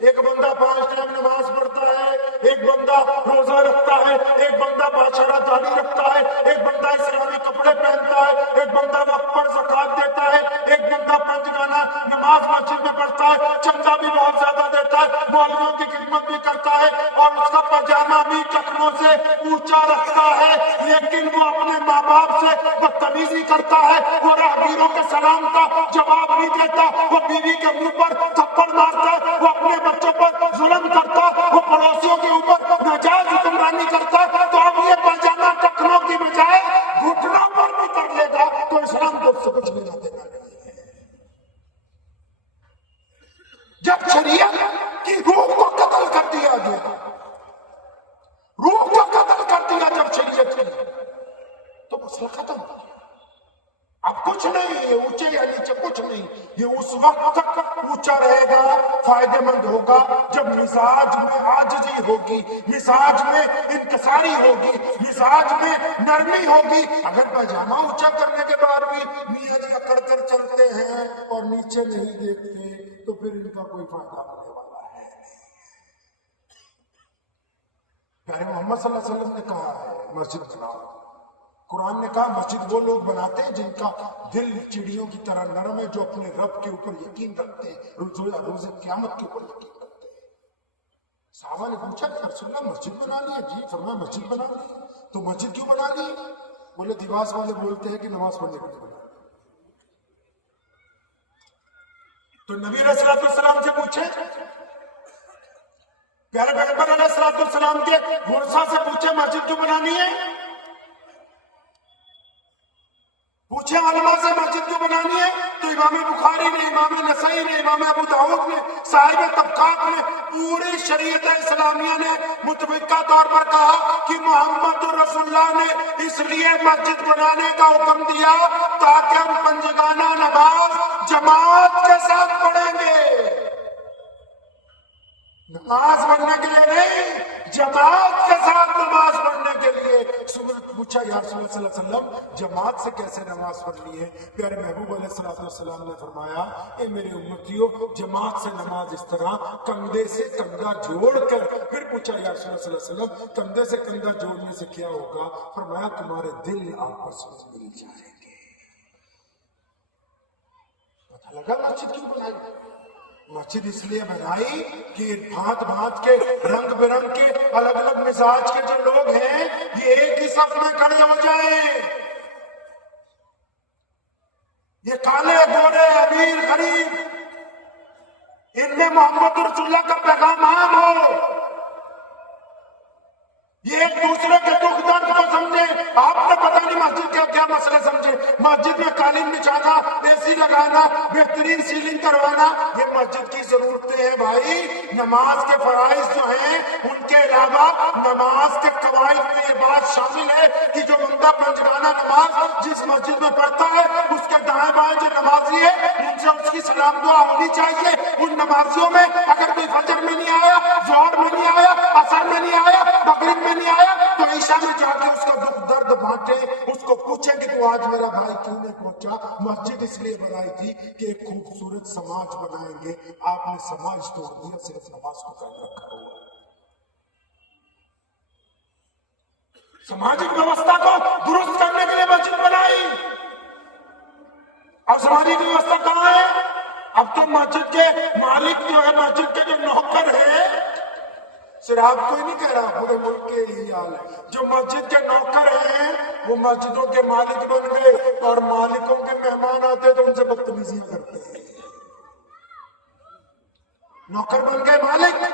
ایک بندہ 5 ٹائم نماز پڑھتا ہے، ایک بندہ روزہ رکھتا ہے، ایک بندہ بادشاہ داڑھی رکھتا ہے، ایک بندہ اسلامی کپڑے پہنتا ہے، ایک بندہ وقت پر زکات دیتا ہے، ایک بندہ 5 گانا نماز مسجد میں پڑھتا ہے، چندہ بھی بہت زیادہ دیتا ہے، مولویوں کی خدمت بھی کرتا ہے، اور اس کا پاجامہ بھی ٹخنوں سے اونچا رکھتا ہے، لیکن وہ اپنے ماں باپ سے بدتمیزی کرتا ہے، وہ راہگیروں کے سلام کا جواب نہیں دیتا، وہ بیوی کے منہ پر تھپڑ مارتا ہے، وہ اپنے بچوں پر ظلم کرتا ہے، وہ پڑوسیوں کے اوپر ناجائز حکمرانی کرتا ہے، تو اب یہ پاجامہ ٹخنوں کی بجائے گھٹنوں پر بھی کر لے گا تو اسلام کو اس سے کچھ لینا دینا نہیں ہے۔ جب شریعت کی روح کو قتل کر دیا گیا، روح کو قتل کر دیا جب شریعت کی، تو مسئلہ ختم ہو گیا۔ اب کچھ نہیں، یہ اونچے یا نیچے کچھ نہیں، یہ اس وقت تک اونچا رہے گا، فائدہ مند ہوگا جب مزاج میں عاجزی ہوگی، مزاج میں انکساری ہوگی، مزاج میں نرمی ہوگی۔ اگر پاجامہ اونچا کرنے کے بعد بھی میاں جی اکڑ کر چلتے ہیں اور نیچے نہیں دیکھتے تو پھر ان کا کوئی فائدہ ہونے والا ہے۔ پیارے محمد صلی اللہ علیہ وسلم نے کہا ہے مسجد بناؤ، قرآن نے کہا مسجد وہ لوگ بناتے ہیں جن کا دل چڑیوں کی طرح نرم ہے، جو اپنے رب کے اوپر یقین رکھتے ہیں، روز قیامت کے اوپر یقین رکھتے ہیں۔ صحابہ نے پوچھا کہ رسول اللہ مسجد بنا لیا؟ جی، فرمایا مسجد بنا لی۔ تو مسجد کیوں بنا لی؟ بولے دیواس والے بولتے ہیں کہ نماز پڑھنے کے لیے بنا لی۔ تو نبی علیہ السلام سے پوچھے، پیارے پیغمبر علیہ السلام کے ورثہ سے پوچھے مسجد کیوں بنانی ہے؟ پوچھے علماء سے مسجد کیوں بنانی ہے؟ تو امام بخاری نے، امام نسائی نے، امام ابو داؤد نے، صاحب طبقات نے، پوری شریعت اسلامیہ نے متفقہ طور پر کہا کہ محمد رسول اللہ نے اس لیے مسجد بنانے کا حکم دیا تاکہ ہم پنجگانہ نماز جماعت کے ساتھ پڑھیں گے، نماز پڑھنے کے لیے نہیں، جماعت کے ساتھ نماز پڑھنے کے لیے۔ پوچھا یا رسول اللہ صلی اللہ علیہ وسلم جماعت سے کیسے نماز پڑھنی ہے؟ پیارے محبوب علیہ السلام نے فرمایا اے میرے امتیوں، جماعت سے نماز اس طرح کندھے سے کندھا جوڑ کر۔ پھر پوچھا یا رسول اللہ صلی اللہ علیہ وسلم کندھے سے کندھا جوڑنے سے کیا ہوگا؟ فرمایا تمہارے دل آپس میں مل جائیں گے۔ پتہ لگا مسجد کیوں بنائی؟ مسجد اس لیے بنائی کہ بھانت بھانت کے، رنگ برنگ کے، الگ الگ مزاج کے جو لوگ ہیں یہ ایک ہی صف میں کھڑے ہو جائیں، یہ کالے گورے امیر غریب، ان میں محمد رسول اللہ کا پیغام عام ہو، یہ ایک دوسرے کے دکھ درد کو سمجھے۔ آپ نے پتہ نہیں مسجد کے کیا مسئلے سمجھے، مسجد میں قالین بچھانا، اے سی لگانا، بہترین سیلنگ کروانا، یہ مسجد کی ضرورتیں ہیں بھائی۔ نماز کے فرائض جو ہیں ان کے علاوہ نماز کے قواعد میں یہ بات شامل ہے کہ جو بندہ پنجگانہ نماز جس مسجد میں پڑھتا ہے اس کے دائیں بائیں جو نمازی ہے ان سے اس کی سلام دعا ہونی چاہیے. ان نمازیوں میں اگر کوئی فجر میں نہیں آیا, ظہر میں نہیں آیا, عصر میں نہیں آیا, مغرب میں نہیں آیا تو عشاء میں جا کے اس کا دکھ درد بانٹے, اس کو پوچھے کہ تو آج میرا بھائی کیوں نہیں پہنچا. مسجد اس لیے بنائی تھی کہ ایک خوبصورت سماج بنائیں گے, آپ نے سماج توڑ دیا, صرف نماز کو قائم رکھا ہوا. سماجک ویوستھا کو درست کرنے کے لیے مسجد بنائی. اب سماجک ویوستھا کہاں ہے؟ اب تو مسجد کے مالک جو ہے, مسجد کے جو نوکر ہیں, صرف آپ کو ہی نہیں کہہ رہا, پورے ملک کے یہی حال ہے. جو مسجد کے نوکر ہیں وہ مسجدوں کے مالک بن گئے, اور مالکوں کے مہمان آتے تو ان سے بدتمیزیاں کرتے ہیں. نوکر بن گئے مالک,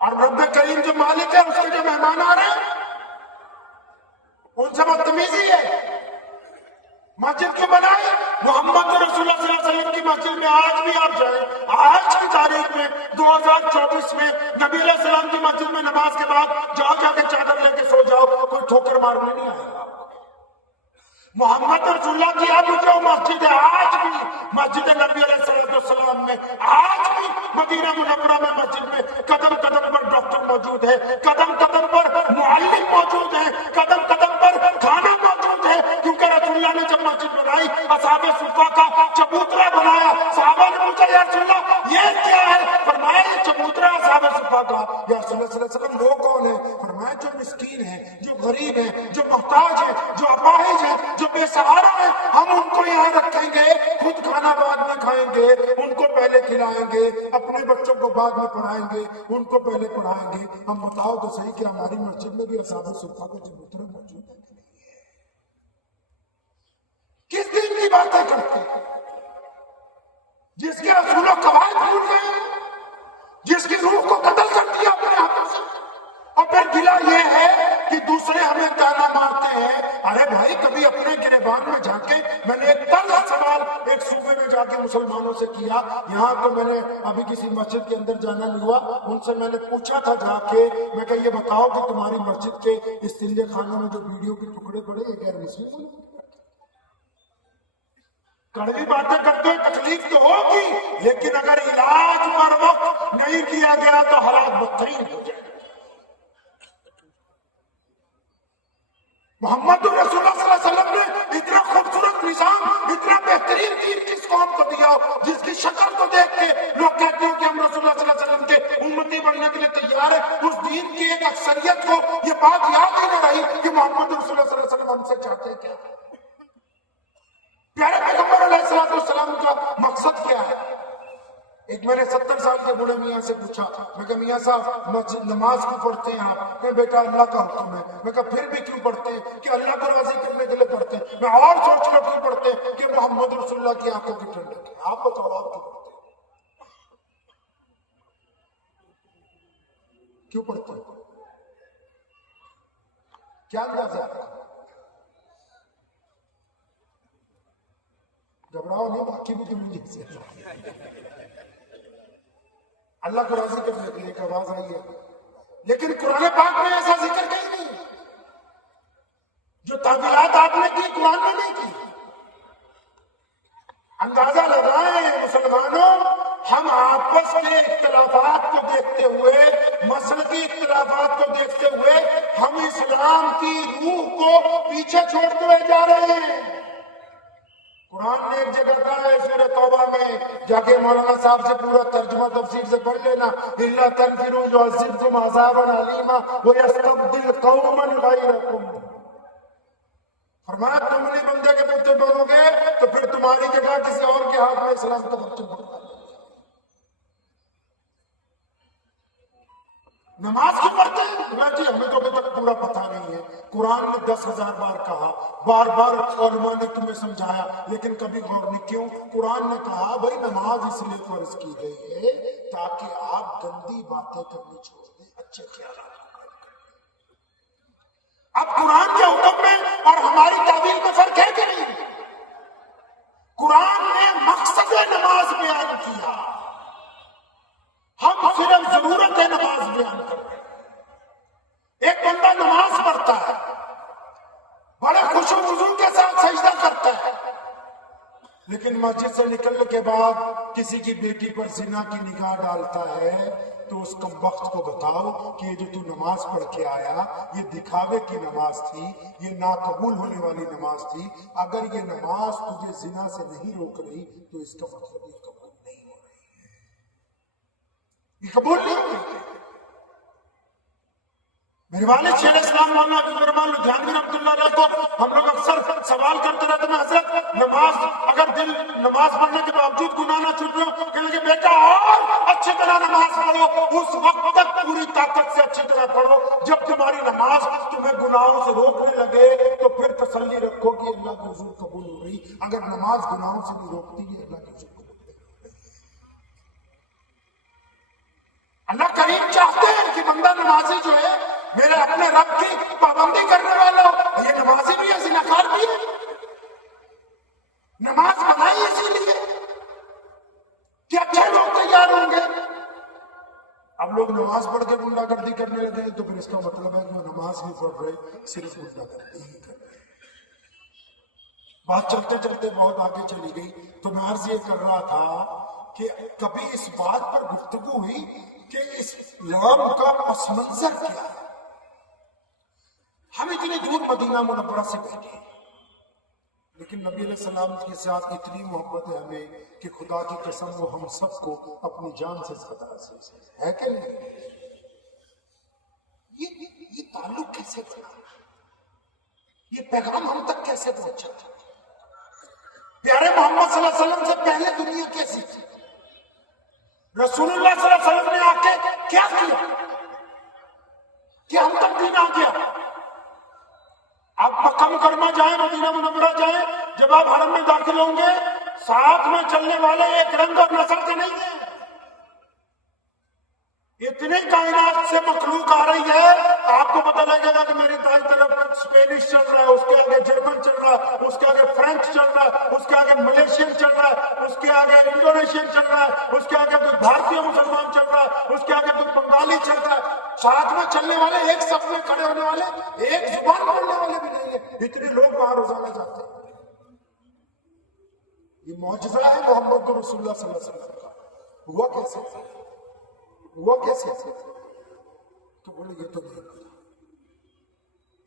اور رب کریم جو مالک ہے اس کے جو مہمان آ رہے ہیں ان سے بدتمیزی ہے. مسجد کی بنائی محمد رسول اللہ صلی اللہ علیہ وسلم کی مسجد میں آج بھی آپ جائیں, آج کی تاریخ میں 2024 میں نبی علیہ السلام کی مسجد میں نماز کے بعد جا کے چادر لے کے سو جاؤ, کوئی ٹھوکر مارنے نہیں آئے گا. محمد رسول اللہ کی اب جو مسجد ہے آج بھی مسجد نبی علیہ السلام میں, آج بھی مدینہ منورہ میں مسجد میں قدم قدم پر ڈاکٹر موجود ہے, قدم قدم پر معلم موجود ہے, قدم قدم پر کھانا موجود ہے. کیونکہ رسول اللہ نے جب مسجد بنائی اصحاب صفہ کا چبوترا بنایا. صحابہ نے پوچھا یا رسول اللہ یہ کیا ہے؟ فرمایا یہ چبوترا اصحاب صفہ کا. یا رسول اللہ صلی اللہ علیہ وسلم وہ کون ہے؟ فرمایا جو مسکین ہے, جو غریب ہے, جو محتاج ہے, جو اپاہج ہے, جو بے سہارا ہے, ہم ان کو یہاں رکھیں گے, خود کھانا بعد میں کھائیں گے, ان کو پہلے کھلائیں گے, اپنے بچوں کو بعد میں پڑھائیں گے, ان کو پہلے پڑھائیں گے. ہم بتاؤ تو صحیح کہ ہماری مسجد میں بھی اصحاب صفہ کا چبوترا موجود ہے. کس دین کی باتیں کرتے ہیں جس کے اصول و قواعد بھول گئے, جس کی روح کو قتل کر دیا اپنے ہاتھوں سے, اور پھر گلا یہ ہے کہ دوسرے ہمیں تانا مارتے ہیں. ارے بھائی کبھی اپنے گریبان میں جا کے, میں نے ایک طرز سوال ایک صوبے میں جا کے مسلمانوں سے کیا, یہاں تو میں نے ابھی کسی مسجد کے اندر جانا نہیں ہوا, ان سے میں نے پوچھا تھا جا کے, میں کہ یہ بتاؤ کہ تمہاری مسجد کے اس تلے خانوں میں جو ویڈیو کے ٹکڑے پڑے یہ غیر مسلم ہیں؟ کڑوی باتیں کرتے ہیں, تکلیف تو ہوگی, لیکن اگر علاج پر وقت نہیں کیا گیا تو حالات بدترین ہو جائیں. محمد رسول اللہ صلی اللہ علیہ وسلم نے اتنا خوبصورت نظام, اتنا بہترین دین کس قوم کو دیا جس کی شکل کو دیکھ کے لوگ کہتے ہیں کہ ہم رسول اللہ صلی اللہ علیہ وسلم کے امتی بننے کے لیے تیار ہیں. اس دین کی ایک اکثریت کو یہ بات یاد ہی نہ رہی کہ محمد رسول اللہ صلی اللہ علیہ وسلم ہم سے چاہتے ہیں کیا. پیارے پیغمبر علیہ السلام کا مقصد کیا ہے؟ ایک میں نے 70 سال کے بوڑھے میاں سے پوچھا, میں کہا میاں صاحب نماز کیوں پڑھتے ہیں آپ؟ کہ بیٹا اللہ کا حکم ہے. میں کہا پھر بھی کیوں پڑھتے ہیں؟ کہ اللہ کو راضی کرنے کے لیے پڑھتے ہیں. میں اور سوچ لو کیوں پڑھتے ہیں؟ کہ محمد رسول اللہ کی آنکھوں کی ٹھنڈک ہے. آپ بتاؤ آپ کیوں پڑھتے ہیں؟ کیا اندازہ ہے؟ گھبراؤ نہیں, باقی بھی تم جیسے اللہ کو راضی کرنے کے لیے ایک آواز آئی ہے, لیکن قرآن پاک میں ایسا ذکر کہیں نہیں. جو تعبیرات آپ نے کی قرآن میں نہیں کی. اندازہ لگائیں مسلمانوں, ہم آپس کے اختلافات کو دیکھتے ہوئے, مسلکی اختلافات کو دیکھتے ہوئے ہم اسلام کی روح کو پیچھے چھوڑتے ہوئے جا رہے ہیں. قرآن نے ایک جگہ کہا ہے سورہ توبہ میں, جا کے مولانا صاحب سے پورا ترجمہ تفسیر سے پڑھ لینا, اِلَّا تَنْفِرُوا يُعَذِّبْكُمْ عَذَابًا أَلِيمًا وَيَسْتَبْدِلْ قَوْمًا غَيْرَكُمْ. فرمایا تم نہیں بندے کے پوتے بنو گے تو پھر تمہاری جگہ کسی اور کے ہاتھ میں اسلام کا بچہ بڑھتا ہے. نماز کیوں پڑھتے ہیں؟ جی ہمیں تو ابھی تک پورا پتہ نہیں ہے. قرآن نے 10,000 بار کہا, بار بار علماء نے تمہیں سمجھایا, لیکن کبھی غور نہیں. کیوں؟ قرآن نے کہا بھائی نماز اس لیے فرض کی گئی ہے تاکہ آپ گندی باتیں کرنی چھوڑ دیں, اچھے خیالات کریں. اب قرآن کے حکم میں اور ہماری تعبیر میں فرق ہے کہ نہیں؟ قرآن نے مقصد نماز بیان کیا, ہم صرف ضرورت نماز بیان کر رہے ہیں. ایک بندہ نماز پڑھتا لیکن مسجد سے نکلنے کے بعد کسی کی بیٹی پر زنا کی نگاہ ڈالتا ہے تو اس کمبخت کو بتاؤ کہ یہ جو تو نماز پڑھ کے آیا یہ دکھاوے کی نماز تھی، یہ ناقبول ہونے والی نماز تھی. اگر یہ نماز تجھے زنا سے نہیں روک رہی تو اس کا مطلب یہ قبول نہیں ہو رہی ہے، یہ قبول نہیں ہو رہی. میرے والد شیخ الاسلام مولانا عبد الرحمان لدھیانوی رحمۃ اللہ علیہ کو ہم لوگ اکثر سوال کرتے رہتے ہیں، حضرت نماز اگر دل نماز پڑھنے کے باوجود گناہ نہ چھوٹ رہے کہ لگے بیٹا اور اچھی طرح نماز پڑھو، اس وقت تک پوری طاقت سے اچھی طرح پڑھو جب تمہاری نماز تمہیں گناہوں سے روکنے لگے تو پھر تسلی رکھو کہ اللہ کی حضور قبول ہو رہی. اگر نماز گناہوں سے نہیں روکتی ہے اللہ کی حضور قبول نہیں ہو رہی. اللہ کریم چاہتے ہیں کہ بندہ نمازی جو ہے میرے اپنے رب کی پابندی کرنے والا ہو. یہ نمازی بھی ہے، زناکار بھی ہے. نماز بنائی اسی لیے کہ اچھے لوگ تیار ہوں گے. اب لوگ نماز پڑھ کے گنڈا گردی کرنے لگے تو پھر اس کا مطلب ہے کہ وہ نماز نہیں پڑھ رہے، صرف گنڈا گردی ہی کر رہے. بات چلتے چلتے بہت آگے چلی گئی تو میں عرض یہ کر رہا تھا کہ کبھی اس بات پر گفتگو ہوئی کہ اسلام کا پس منظر کیا ہے. ہم اتنے دور مدینہ منورہ سے بیٹھے ہیں لیکن نبی علیہ السلام کے ساتھ اتنی محبت ہے ہمیں کہ خدا کی قسم وہ ہم سب کو اپنی جان سے زیادہ عزیز ہے کہ نہیں؟ یہ تعلق کیسے بنا، یہ پیغام ہم تک کیسے پہنچا؟ پیارے محمد صلی اللہ علیہ وسلم سے پہلے دنیا کیسی تھی؟ رسول اللہ صلی اللہ علیہ وسلم نے آ کے کیا کیا کہ ہم تک دین آ گیا؟ آپ مکہ مکرمہ جائیں، مدینہ منورہ جائیں، جب آپ حرم میں داخل ہوں گے ساتھ میں چلنے والے ایک رنگ اور نسل کے نہیں ہیں. اتنی کائنات سے مخلوق آ رہی ہے آپ کو پتہ لگے گا کہ میری دائیں طرف اسپینش چل رہا ہے، اس کے آگے جرمن چل رہا ہے، اس کے آگے فرینچ چل رہا ہے، اس کے آگے ملیشین چل رہا ہے، اس کے آگے انڈونیشین چل رہا ہے، اس کے آگے کوئی بھارتی مسلمان چل رہا ہے، اس کے آگے کوئی بنگالی چل رہا ہے. ساتھ میں چلنے والے ایک صف میں کھڑے ہونے والے ایک زبان بولنے والے بھی نہیں ہے. اتنے لوگ وہاں روزانہ جاتے ہیں. یہ معجزہ ہے محمد رسول اللہ صلی اللہ علیہ وسلم کا. ہوا کیسے؟ ہوا کیسے؟ تو بولے یہ تو نہیں پتا،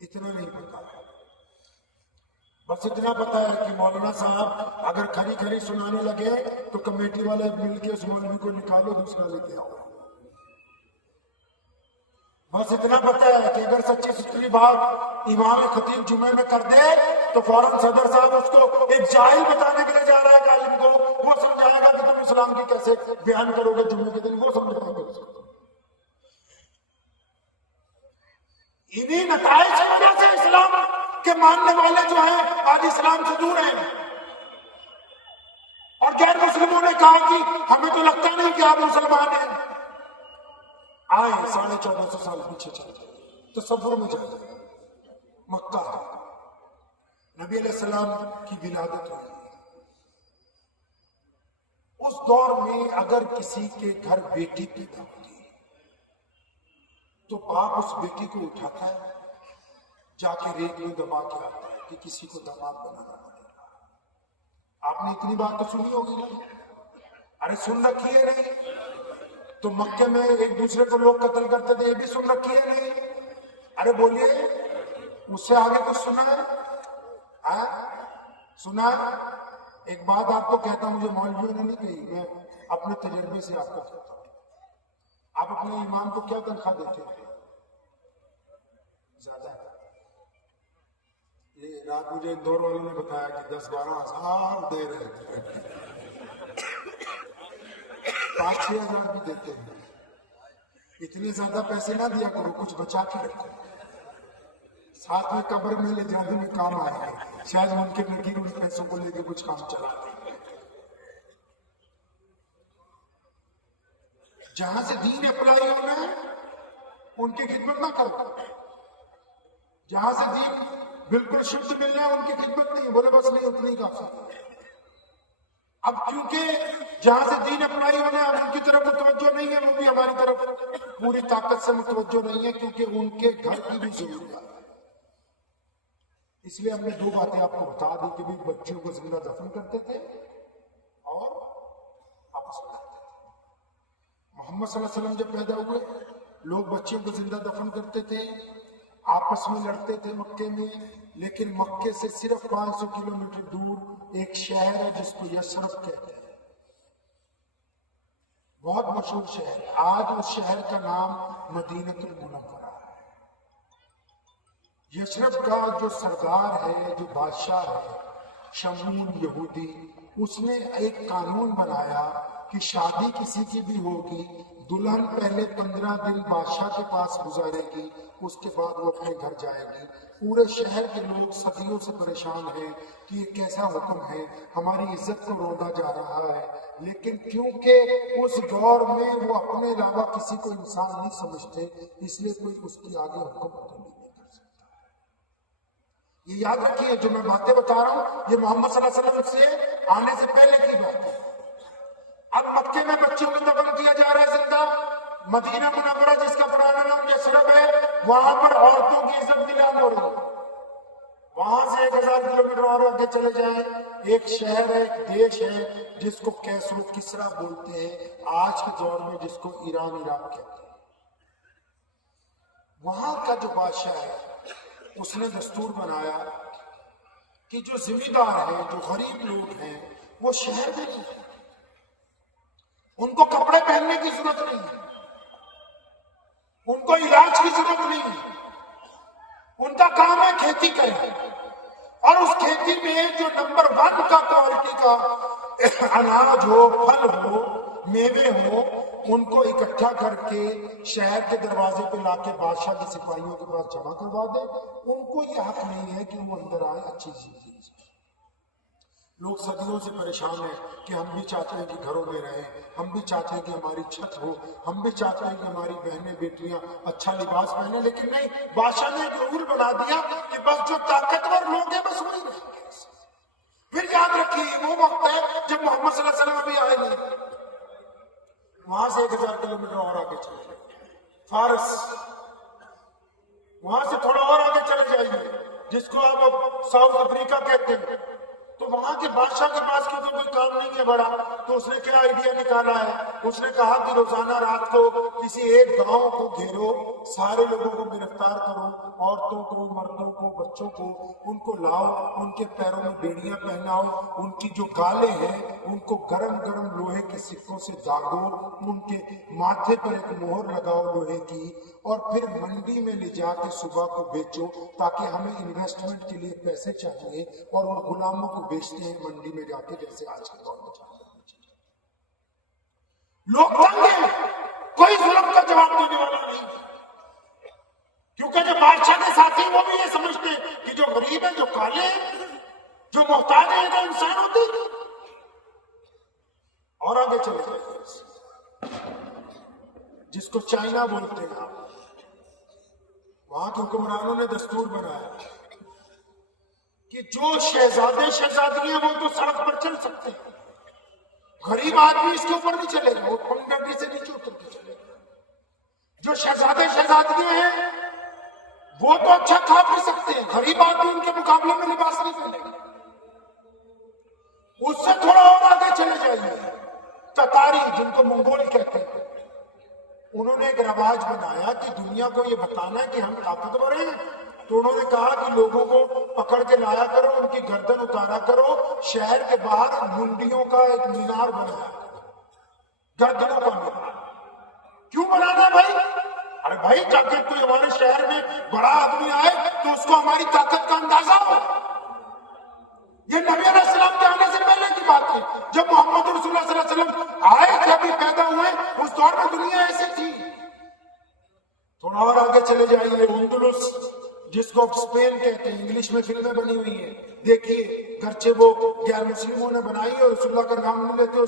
اتنا نہیں پتا. بس اتنا پتا ہے کہ مولانا صاحب اگر کھری کھری سنانے لگے تو کمیٹی والے مل کے اس مولوی کو نکالو دوسرا لے کے آؤ. بس اتنا پتا ہے کہ اگر سچی ستھری بات امام خطیب جمعے میں کر دے تو فوراً صدر صاحب اس کو ایک جاہل بتانے کے لیے جا رہا ہے کہ عالم کو وہ سمجھائے گا کہ تم اسلام کی کیسے بیان کرو گے جمعے کے دن، وہ سمجھائے گا اس کو. انہی نتائج کی وجہ سے اسلام کے ماننے والے جو ہیں آج اسلام سے دور ہیں. اور غیر مسلموں نے کہا کہ ہمیں تو لگتا نہیں کہ آپ مسلمان ہیں. آئے 1450 سال پیچھے چلتے تصور میں جائے مکہ نبی علیہ السلام کی ولادت ہوئی. اس دور میں اگر کسی کے گھر بیٹی پیدا ہوتی تو باپ اس بیٹی کو اٹھاتا ہے جا کے ریت میں دبا کے آتا ہے کہ کسی کو داماد بنانا پڑے گا. آپ نے اتنی بات تو سنی ہوگی نا؟ ارے سن رکھی ہے نہیں؟ تو مکے میں ایک دوسرے کو لوگ قتل کرتے تھے، یہ بھی سن رکھی ہے نہیں؟ ارے بولیے اس سے آگے کچھ سنا ہے؟ سنا ہے؟ ایک بات آپ کو کہتا ہوں، مجھے مولویوں نے نہیں کہی، میں اپنے تجربے سے آپ کو کہتا ہوں. آپ اپنے امام کو کیا تنخواہ دیتے ہیں؟ زیادہ ہے. یہ رات مجھے اندور والوں نے بتایا کہ 10-12 ہزار دے رہے تھے. 5-6 ہزار بھی دیتے ہیں. اتنے زیادہ پیسے نہ دیا کرو، کچھ بچا کے رکھو، ساتھ میں قبر میں لے جانے میں کام آئے گا. شاید ممکن نہیں کہ ان پیسوں کو لے کے کچھ کام چلا دیں. جہاں سے دین اپلائی ہونا ہے ان کی خدمت نہ کرو، جہاں سے دین بالکل شدھ ملنا ہے ان کی خدمت نہیں. بولے بس نہیں اتنی کافی. اب کیونکہ جہاں سے دین اپلائی ہونا ہے ان کی طرف متوجہ نہیں ہے، وہ بھی ہماری طرف پوری طاقت سے متوجہ نہیں ہے کیونکہ ان کے گھر کی بھی ضرورت ہے. اس لیے ہم نے 2 باتیں آپ کو بتا دی کہ بھی بچیوں کو زندہ دفن کرتے تھے محمد صلی اللہ علیہ وسلم جب پیدا ہوئے لوگ بچیوں کو زندہ دفن کرتے تھے، آپس میں لڑتے تھے مکے میں، لیکن مکے سے صرف 500 کلومیٹر دور ایک شہر ہے جس کو یثرب کہتے ہیں، بہت مشہور شہر ہے، آج اس شہر کا نام مدینہ المنورہ ہے۔ یثرب کا جو سردار ہے، جو بادشاہ ہے شمون یہودی، اس نے ایک قانون بنایا کہ شادی کسی کی بھی ہوگی، دلہن پہلے 15 دن بادشاہ کے پاس گزارے گی، اس کے بعد وہ اپنے گھر جائے گی۔ پورے شہر کے لوگ صدیوں سے پریشان ہیں کہ یہ کیسا حکم ہے، ہماری عزت کو روندا جا رہا ہے، لیکن کیونکہ اس دور میں وہ اپنے علاوہ کسی کو انسان نہیں سمجھتے، اس لیے کوئی اس کی آگے حکم نہیں کر سکتا۔ یہ یاد رکھیے، جو میں باتیں بتا رہا ہوں یہ محمد صلی اللہ علیہ وسلم سے آنے سے پہلے کی بات ہے۔ اب مکے میں بچوں کو دفن کیا جا رہا ہے زندہ، مدینہ منورہ جس کا پرانا نام یثرب ہے، وہاں پر عورتوں کی عزت نیلام ہو رہی ہے۔ وہاں سے 1000 کلومیٹر اور آگے چلے جائیں، ایک شہر ہے، ایک دیش ہے جس کو کیسرو کسرا بولتے ہیں، آج کے دور میں جس کو ایران عراق کہتے ہیں۔ وہاں کا جو بادشاہ ہے اس نے دستور بنایا کہ جو ذمہ دار ہیں، جو غریب لوگ ہیں، وہ شہر میں نہیں ہیں، ان کو کپڑے پہننے کی ضرورت نہیں ہے، ان کو علاج کی ضرورت نہیں ہے، ان کا کام ہے کھیتی کریں، اور اس کھیتی میں جو نمبر 1 کا کوالٹی کا اناج ہو، پھل ہو، میوے ہو، ان کو اکٹھا کر کے شہر کے دروازے پہ لا کے بادشاہ کے سپاہیوں کے پاس جمع کروا دے۔ ان کو یہ حق نہیں ہے کہ وہ اندر آئے اچھی چیزیں۔ لوگ صدیوں سے پریشان ہیں کہ ہم بھی چاہتے ہیں کہ گھروں میں رہیں، ہم بھی چاہتے ہیں کہ ہماری چھت ہو، ہم بھی چاہتے ہیں کہ ہماری بہنیں بیٹیاں اچھا لباس پہنیں، لیکن نہیں، بادشاہ نے ایک رول بنا دیا کہ بس جو طاقتور لوگ ہیں بس وہی رہیں گے۔ پھر یاد رکھیے وہ وقت ہے جب محمد صلی اللہ علیہ وسلم ابھی آئے نہیں۔ وہاں سے 1000 کلومیٹر اور آگے چلے جائیں، فارس، وہاں سے تھوڑا اور آگے چلے جائیے جس کو آپ اب ساؤتھ افریقہ کہتے ہیں، تو وہاں کے بادشاہ کے پاس کیونکہ کوئی کام نہیں ہے بڑا، تو اس نے کیا آئیڈیا نکالا ہے، اس نے کہا کہ روزانہ رات کو کسی ایک گاؤں کو گھیرو، سارے لوگوں کو گرفتار کرو، عورتوں کو، مردوں کو، بچوں کو، ان کو لاؤ، ان کے پیروں میں بیڑیاں پہناؤ، ان کی جو گالیں ہیں ان کو گرم گرم لوہے کے سکوں سے داغو، ان کے ماتھے پر ایک مہر لگاؤ لوہے کی، اور پھر منڈی میں لے جا کے صبح کو بیچو، تاکہ ہمیں انویسٹمنٹ کے لیے پیسے چاہیے، اور ان غلاموں کو بیچتے ہیں منڈی میں جا کے، جیسے آج کے دور میں چاہتے ہیں۔ لوگ تنگ ہیں، کوئی ظلم کا جواب دینے والا نہیں، کیونکہ جو بادشاہ کے ساتھی وہ بھی یہ سمجھتے ہیں کہ جو غریب ہیں، جو کالے ہیں، جو محتاج ہیں، جو انسان ہوتے ہیں۔ اور آگے چلے جائیں جس کو چائنا بولتے ہیں، وہاں کے حکمرانوں نے دستور بنایا کہ جو شہزادے شہزادیاں وہ تو سڑک پر چل سکتے ہیں، غریب آدمی اس کے اوپر نہیں چلے گا، وہ پنڈی سے نیچے اتر کے چلے گا۔ جو شہزادے شہزادیاں ہیں وہ تو اچھا کھا پی سکتے ہیں، غریب آدمی ان کے مقابلے میں لباس نہیں پہنے گا۔ اس سے تھوڑا اور آگے چلے جائیے، تتاری جن کو منگول کہتے ہیں، انہوں نے ایک رواج بنایا کہ دنیا کو یہ بتانا ہے کہ ہم طاقتور ہیں، تو انہوں نے کہا کہ لوگوں کو پکڑ کے لایا کرو، ان کی گردن اتارا کرو، شہر کے باہر منڈیوں کا ایک مینار بنایا کرو، گردنوں کا مینار۔ کیوں بنانا ہے بھائی؟ ارے بھائی جب کہ کوئی ہمارے شہر میں بڑا آدمی آئے تو اس کو ہماری طاقت کا اندازہ ہو۔ یہ نبی علیہ السلام کے آنے سے پہلے کی بات ہے، جب محمد رسول اللہ صلی اللہ علیہ وسلم آئے تھے، ابھی پیدا ہوئے، اس دور میں دنیا ایسی تھی۔ تھوڑا اور آگے چلے جائیے، اندلس جس کو اسپین کہتے ہیں، انگلش میں فلمیں بنی ہوئی ہیں، دیکھیے، گرچہ وہ غیر مسلموں نے بنائی ہے، رسول اللہ کا نام نہیں لیتے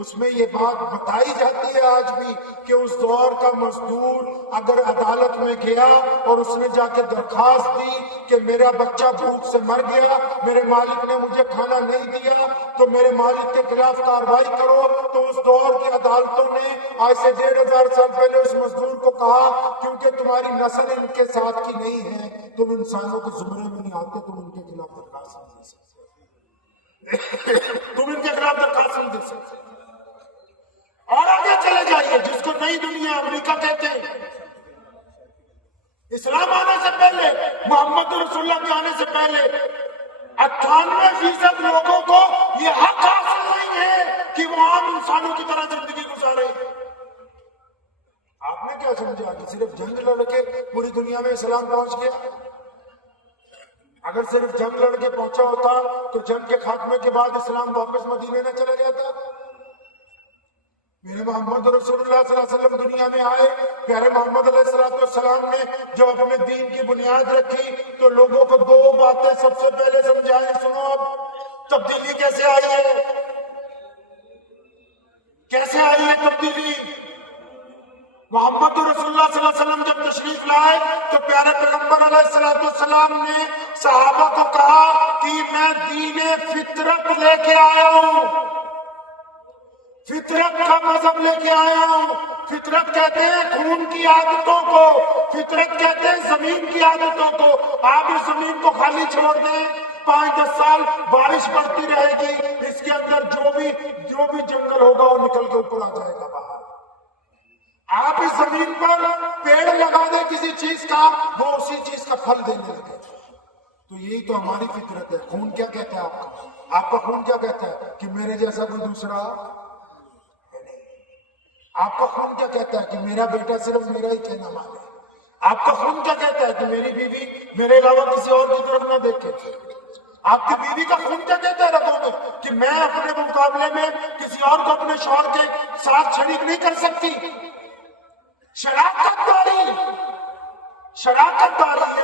اس میں یہ بات بتائی جاتی ہے آج بھی کہ اس دور کا مزدور اگر عدالت میں گیا اور اس نے جا کے درخواست دی کہ میرا بچہ بھوک سے مر گیا، میرے مالک نے مجھے کھانا نہیں دیا، تو میرے مالک کے خلاف کارروائی کرو، تو اس دور کی عدالتوں نے آج سے 1500 سال پہلے اس مزدور کو کہا کیونکہ تمہاری نسل ان کے ساتھ کی نہیں ہے، تم انسانوں کے زمرے میں نہیں آتے، تم ان کے خلاف درخواست نہیں دے سکتے، تم ان کے خلاف درخواست نہیں دے سکتے۔ اور آگے چلے جائیے، جس کو نئی دنیا امریکہ کہتے ہیں، اسلام آنے سے پہلے، محمد رسول اللہ کے آنے سے پہلے 98% لوگوں کو یہ حق حاصل نہیں ہے کہ وہ عام انسانوں کی طرح زندگی گزارے۔ آپ نے کیا سمجھا کہ صرف جنگ لڑ کے پوری دنیا میں اسلام پہنچ گیا؟ اگر صرف جنگ لڑ کے پہنچا ہوتا تو جنگ کے خاتمے کے بعد اسلام واپس مدینے نہ چلا جاتا؟ میرے محمد رسول اللہ صلی اللہ علیہ وسلم دنیا میں آئے، پیارے محمد علیہ السلام نے جب اپنے دین کی بنیاد رکھی تو لوگوں کو دو باتیں سب سے پہلے سمجھائیں۔ سنو، اب تبدیلی کیسے آئی ہے، کیسے آئی ہے تبدیلی؟ محمد رسول اللہ صلی اللہ علیہ وسلم جب تشریف لائے تو پیارے پیغمبر علیہ السلام نے صحابہ کو کہا کہ میں دین فطرت لے کے آیا ہوں، فطرت کا مذہب لے کے آیا ہوں۔ فطرت کہتے ہیں خون کی عادتوں کو، فطرت کہتے ہیں زمین کی عادتوں کو۔ آپ اس زمین کو خالی چھوڑ دیں، 5-10 سال بارش پڑتی رہے گی، اس کے اندر جو بھی جنگل ہوگا وہ نکل کے اوپر آ جائے گا باہر۔ آپ اس زمین پر پیڑ لگا دیں کسی چیز کا، وہ اسی چیز کا پھل دینے لگے۔ تو یہی تو ہماری فطرت ہے۔ خون کیا کہتا ہے آپ کا خون کیا کہتا ہے کہ میرے جیسا کوئی دوسرا؟ آپ کا خون کیا کہتا ہے کہ میرا بیٹا صرف میرا ہی کہنا مانے؟ آپ کا خون کیا کہتا ہے کہ میری بیوی میرے علاوہ کسی اور کی طرف نہ دیکھے؟ آپ کی بیوی کا خون کیا کہتا ہے رگوں میں کہ میں اپنے مقابلے میں کسی اور کو اپنے شوہر کے ساتھ شریک نہیں کر سکتی؟ شراکت داری یہ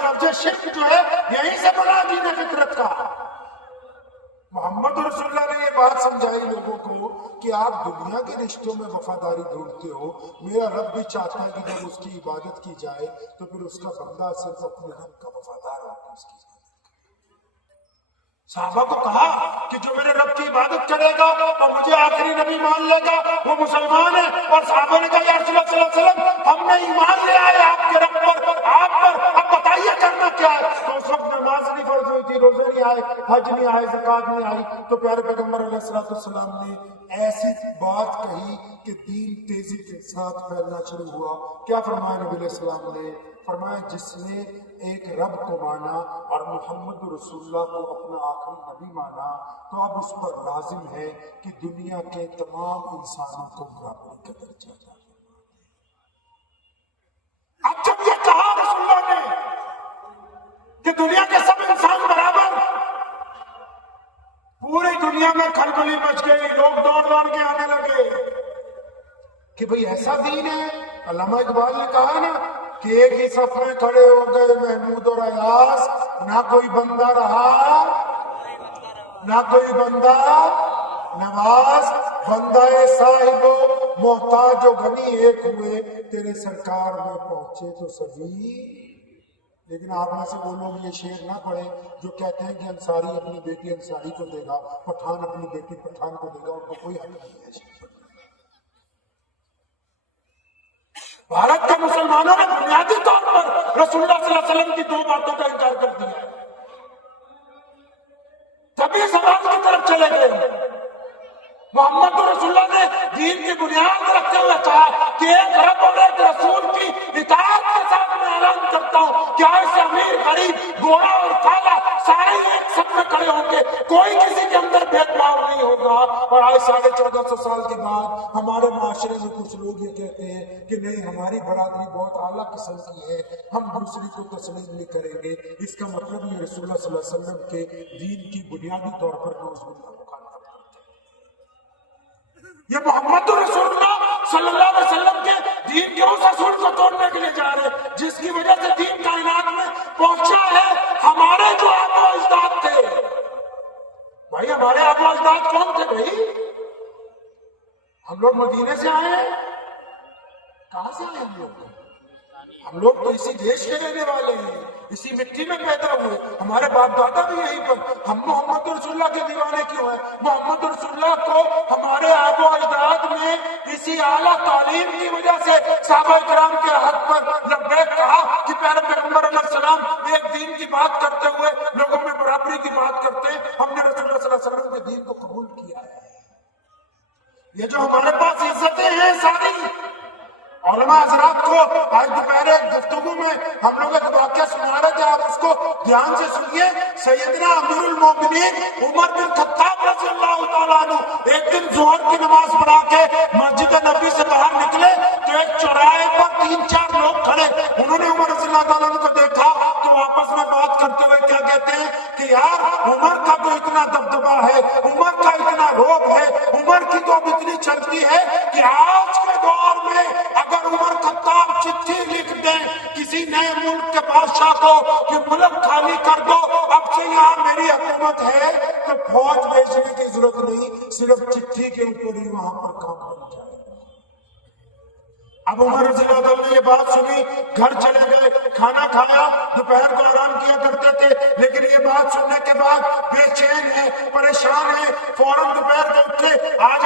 لفظ شرک جو ہے یہیں سے بنا دین فطرت کا۔ محمد رسول اللہ نے یہ بات سمجھائی لوگوں کو کہ آپ دنیا کے رشتوں میں وفاداری ڈھونڈتے ہو، میرا رب بھی چاہتا ہے کہ جب اس کی عبادت کی جائے تو پھر اس کا بندہ صرف اپنے رب کا وفادار ہو کے اس کی عبادت کرے۔ صحابہ کو کہا کہ جو میرے رب کی عبادت کرے گا اور مجھے آخری نبی مان لے گا وہ مسلمان ہے۔ اور صحابہ نے کہا یا رسول اللہ صلی اللہ علیہ وسلم ہم نے ایمان لے آئے آپ کے رب پر، آپ پر، اب بتائیے کرنا کیا ہے؟ تو اس وقت نماز نہیں فرض ہوئی تھی، روزے نہیں آئے، حج نہیں آئے، زکوٰۃ نہیں آئی۔ تو پیارے پیغمبر علیہ السلام نے ایسی بات کہی کہ دین تیزی کے ساتھ پھیلنا شروع ہوا۔ کیا فرمایا نبی علیہ السلام نے؟ فرمایا جس نے ایک رب کو مانا اور محمد رسول اللہ کو اپنا آخری نبی مانا تو اب اس پر لازم ہے کہ دنیا کے تمام انسانوں کو برابری کا درجہ دے۔ اب جب یہ کہا رسول اللہ نے کہ دنیا کے سب انسان برابر، پوری دنیا میں کھلبلی مچ گئی، لوگ دوڑ دوڑ کے آنے لگے کہ بھئی ایسا دین ہے۔ علامہ اقبال نے کہا نا کہ ایک ہی صف میں کھڑے ہو گئے محمود اور ایاز، نہ کوئی بندہ رہا نہ کوئی بندہ نواز، بندہ صاحب و محتاج و غنی ایک ہوئے، تیرے سرکار میں پہنچے تو سبھی۔ لیکن آپ میں سے وہ لوگ یہ شعر نہ پڑھے جو کہتے ہیں کہ انصاری اپنی بیٹی انصاری کو دے گا، پٹھان اپنی بیٹی پٹھان کو دے گا، ان کو کوئی حق نہیں ہے۔ بھارت کے مسلمانوں نے بنیادی طور پر رسول اللہ صلی اللہ علیہ وسلم کی دو باتوں کا انکار کر دیا، تبھی سماج کی طرف چلے گئے۔ محمد رسول اللہ نے دین کی بنیاد رکھتے ہوئے کہا کہ ایک رب اور ایک رسول کی اطاعت کے ساتھ میں اعلان کرتا ہوں کہ آج سے امیر غریب گورا اور کالا سارے ایک سب میں کھڑے ہوں گے، کوئی کسی کے اندر بھید بھاؤ نہیں ہوگا۔ اور آج 1450 سال کے بعد ہمارے معاشرے میں کچھ لوگ یہ کہتے ہیں کہ نہیں ہماری برادری بہت اعلیٰ قسم کی ہے، ہم دوسری کو تسلیم نہیں کریں گے۔ اس کا مطلب یہ رسول اللہ صلی اللہ علیہ وسلم کے دین کی بنیادی طور پر نعوذ باللہ یہ محمد رسول اللہ صلی اللہ علیہ وسلم کے دین کے اس اصول کو توڑنے کے لیے جا رہے ہیں جس کی وجہ سے دین کائنات میں پہنچا ہے۔ ہمارے جو آبا و اجداد تھے، بھائی ہمارے آبا و اجداد کون تھے بھائی؟ ہم لوگ مدینے سے آئے ہیں، کہاں سے آئے ہم لوگ تو اسی دیش کے رہنے والے ہیں، اسی مٹی میں پیدا ہوئے، ہمارے باپ دادا بھی یہیں پر۔ ہم محمد رسول اللہ کے دیوانے کیوں ہیں؟ محمد رسول اللہ کو ہمارے آبا و اجداد نے اسی اعلیٰ تعلیم کی وجہ سے صحابہ کرام کے حق پر لبیک کہا کہ پیارے پیغمبر علیہ السلام ایک دین کی بات کرتے ہوئے لوگوں میں برابری کی بات کرتے ہیں، ہم نے رسول اللہ صلی اللہ علیہ وسلم کے دین کو قبول کیا ہے۔ یہ جو ہمارے پاس عزتیں ہیں ساری، علماء حضرات کو آج دوپہر گفتگو میں ہم لوگ ایک واقعہ سنا رہے تھے، آپ اس کو دھیان سے سنیے۔ سیدنا امیر المومنین عمر بن خطاب رضی اللہ تعالیٰ عنہ ایک دن ظہر کی نماز پڑھا کے مسجد نبی سے باہر نکلے تو ایک چوراہے پر 3-4 لوگ کھڑے، انہوں نے عمر رضی اللہ تعالیٰ عنہ کو دیکھا تو آپس میں بات کرتے ہوئے کیا کہتے ہیں کہ یار عمر کا تو اتنا دبدبا ہے، عمر کا اتنا روب ہے، عمر کی تو اب اتنی چلتی ہے کہ آج کے دور میں اگر عمر خطاب چٹھی لکھ دیں کسی نئے ملک کے بادشاہ کو کہ ملک خالی کر دو، اب سے یہاں میری حکومت ہے، تو فوج بھیجنے کی ضرورت نہیں، صرف چٹھی کے اوپر ہی وہاں پر کام بن جائے۔ اب عمر رضی اللہ عنہ نے یہ بات سنی، گھر چلے گئے، کھانا کھایا، دوپہر کو آرام کیا کرتے تھے، لیکن یہ بات سننے کے بعد بے چین ہے، پریشان ہے، فوراً دوپہر کو اٹھے، آج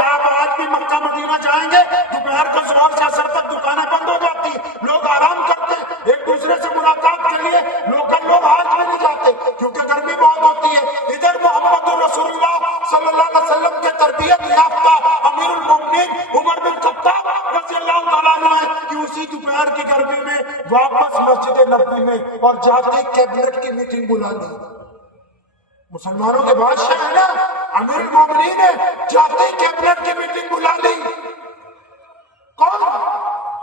بھی مکہ مدینہ جائیں گے، دوپہر کو ظہر سے عصر تک دکانیں بند ہو جاتی، لوگ آرام کرتے، ایک دوسرے سے ملاقات کے لیے لوکل لوگ آج بھی نہیں جاتے کیونکہ گرمی بہت ہوتی ہے۔ ادھر محمد رسول اللہ صلی اللہ علیہ وسلم کے تربیت یافتہ امیر المومنین عمر بن خطاب رضی اللہ تعالیٰ عنہ کہ اسی دوپہر کی گرمی میں واپس مسجد نبوی میں اور جاتی کیبنٹ کی میٹنگ بلا لی۔ مسلمانوں کے بادشاہ ہے نا امیر المومنین نے جاتی کیبنٹ کی میٹنگ بلا لی۔ کون؟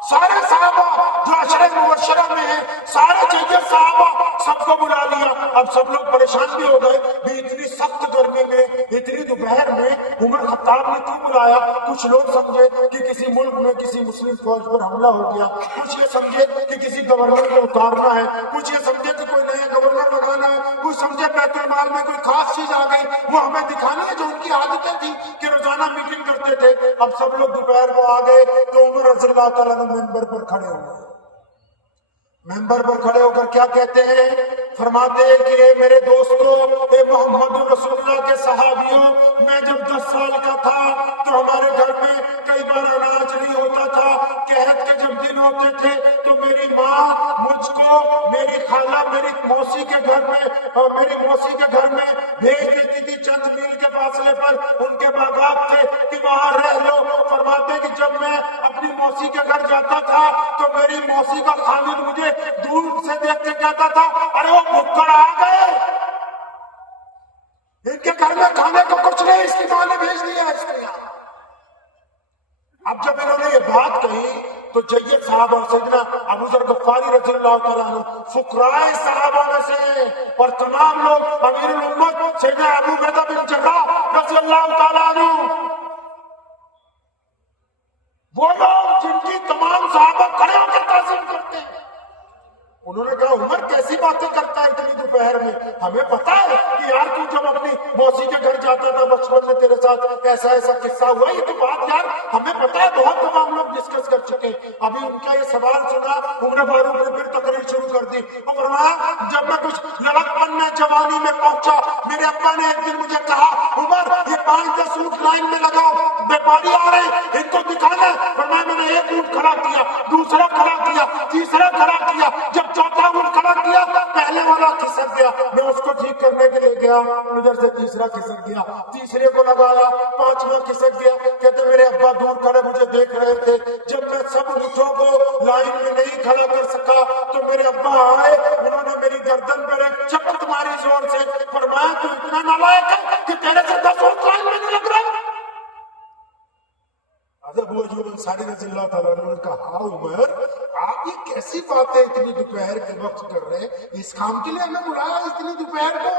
سارے صحابہ جو عشرہ مبشرہ میں ہیں، سارے جید صحابہ سب کو بلا لیا۔ اب سب لوگ پریشان بھی ہو گئے بھی اتنی سخت گرمی میں، اتنی دوپہر میں عمر خطاب نے کیوں بلایا؟ کچھ لوگ سمجھے کہ کسی ملک میں کسی مسلم فوج پر حملہ ہو گیا، کچھ یہ سمجھے کہ کسی گورنر کو اتارنا ہے، کچھ یہ سمجھے کہ کوئی نیا گورنر لگانا ہے، کچھ سمجھے بیت المال میں کوئی خاص چیز آ گئی وہ ہمیں دکھانی ہے جو ان کی عادتیں تھی کہ روزانہ میٹنگ کرتے تھے۔ اب سب لوگ دوپہر کو آ گئے تو عمر رضی اللہ تعالیٰ نے ممبر پر کھڑے ہوئے، ممبر پر کھڑے ہو کر کیا کہتے ہیں؟ فرماتے ہیں کہ اے میرے دوستو، اے محمد رسول اللہ کے صحابیوں، میں جب 10 سال کا تھا تو ہمارے گھر میں کئی بار اناج نہیں ہوتا تھا، قحط کے جب دن ہوتے تھے تو میری ماں مجھ کو میری خالہ میری موسی کے گھر میں بھیج دیتی تھی، چند میل کے فاصلے پر ان کے باغات تھے کہ وہاں رہ لو۔ فرماتے کہ جب میں اپنی موسی کے گھر جاتا تھا تو میری موسی کا خالد مجھے دور سے دیکھ کے کہتا تھا ارے وہ بھکڑ آ گئے، ان کے گھر میں کھانے کو کچھ نہیں، اس کی ماں نے بھیج دیا اس کو یہاں۔ اب جب انہوں نے یہ بات کہی تو جید صحابہ سیدنا ابو ذر غفاری رضی اللہ تعالیٰ عنہ فقراء صحابہ میں سے اور تمام لوگ امیر الامت سیدنا ابو عبیدہ بن جراح رضی اللہ تعالیٰ عنہ، وہ لوگ جن کی تمام صحابہ کھڑے ہو کر تعظیم کرتے ہیں، انہوں نے کہا عمر کیسی باتیں کرتا ہے اتنی دوپہر میں؟ ہمیں پتا ہے کہ یار تو جب اپنی موسی کے گھر جاتا تھا بچپن میں تیرے ساتھ ایسا قصہ ہوا، یہ تو بات یار ہمیں پتا ہے، بہت تمام لوگ ڈسکس کر چکے ہیں۔ ابھی ان کا یہ سوال سنا، عمر فاروق نے پھر تقریر شروع کر دی، وہ فرمایا جب میں کچھ لڑکپن میں جوانی میں پہنچا میرے ابا نے ایک دن مجھے کہا عمر یہ 5-10 اونٹ لائن میں لگاؤ، بیپاری آ رہے ہیں ان کو دکھانا ہے۔ فرمایا میں نے ایک اونٹ کھڑا کیا، دوسرا کھڑا کیا، تیسرا کھڑا کیا، جب چوتھا اونٹ کھڑا کیا پہلے والا کھسک گیا، میں اس کو ٹھیک کرنے کے لیے گیا، ادھر سے تیسرا کھسک گیا، تیسرے کو لگایا، 5واں کھسک گیا۔ کہتے میرے ابا دور کھڑے مجھے دیکھ رہے تھے، جب میں سب اونٹوں کو لائن میں نہیں کھڑا کر سکا تو میرے ابا آئے، انہوں نے میری گردن پر ایک چپت ماری زور سے، فرمایا تو اتنا نالائق ہے کہ تیرے سے 10 اونٹ لائن میں نہیں لگ رہے۔ ابو ایوب انصاری رضی اللہ تعالیٰ عنہ نے کہا عمر آپ یہ کیسی باتیں اتنی دوپہر کے وقت کر رہے ہیں، اس کام کے لیے ہمیں بلایا اتنی دوپہر کو؟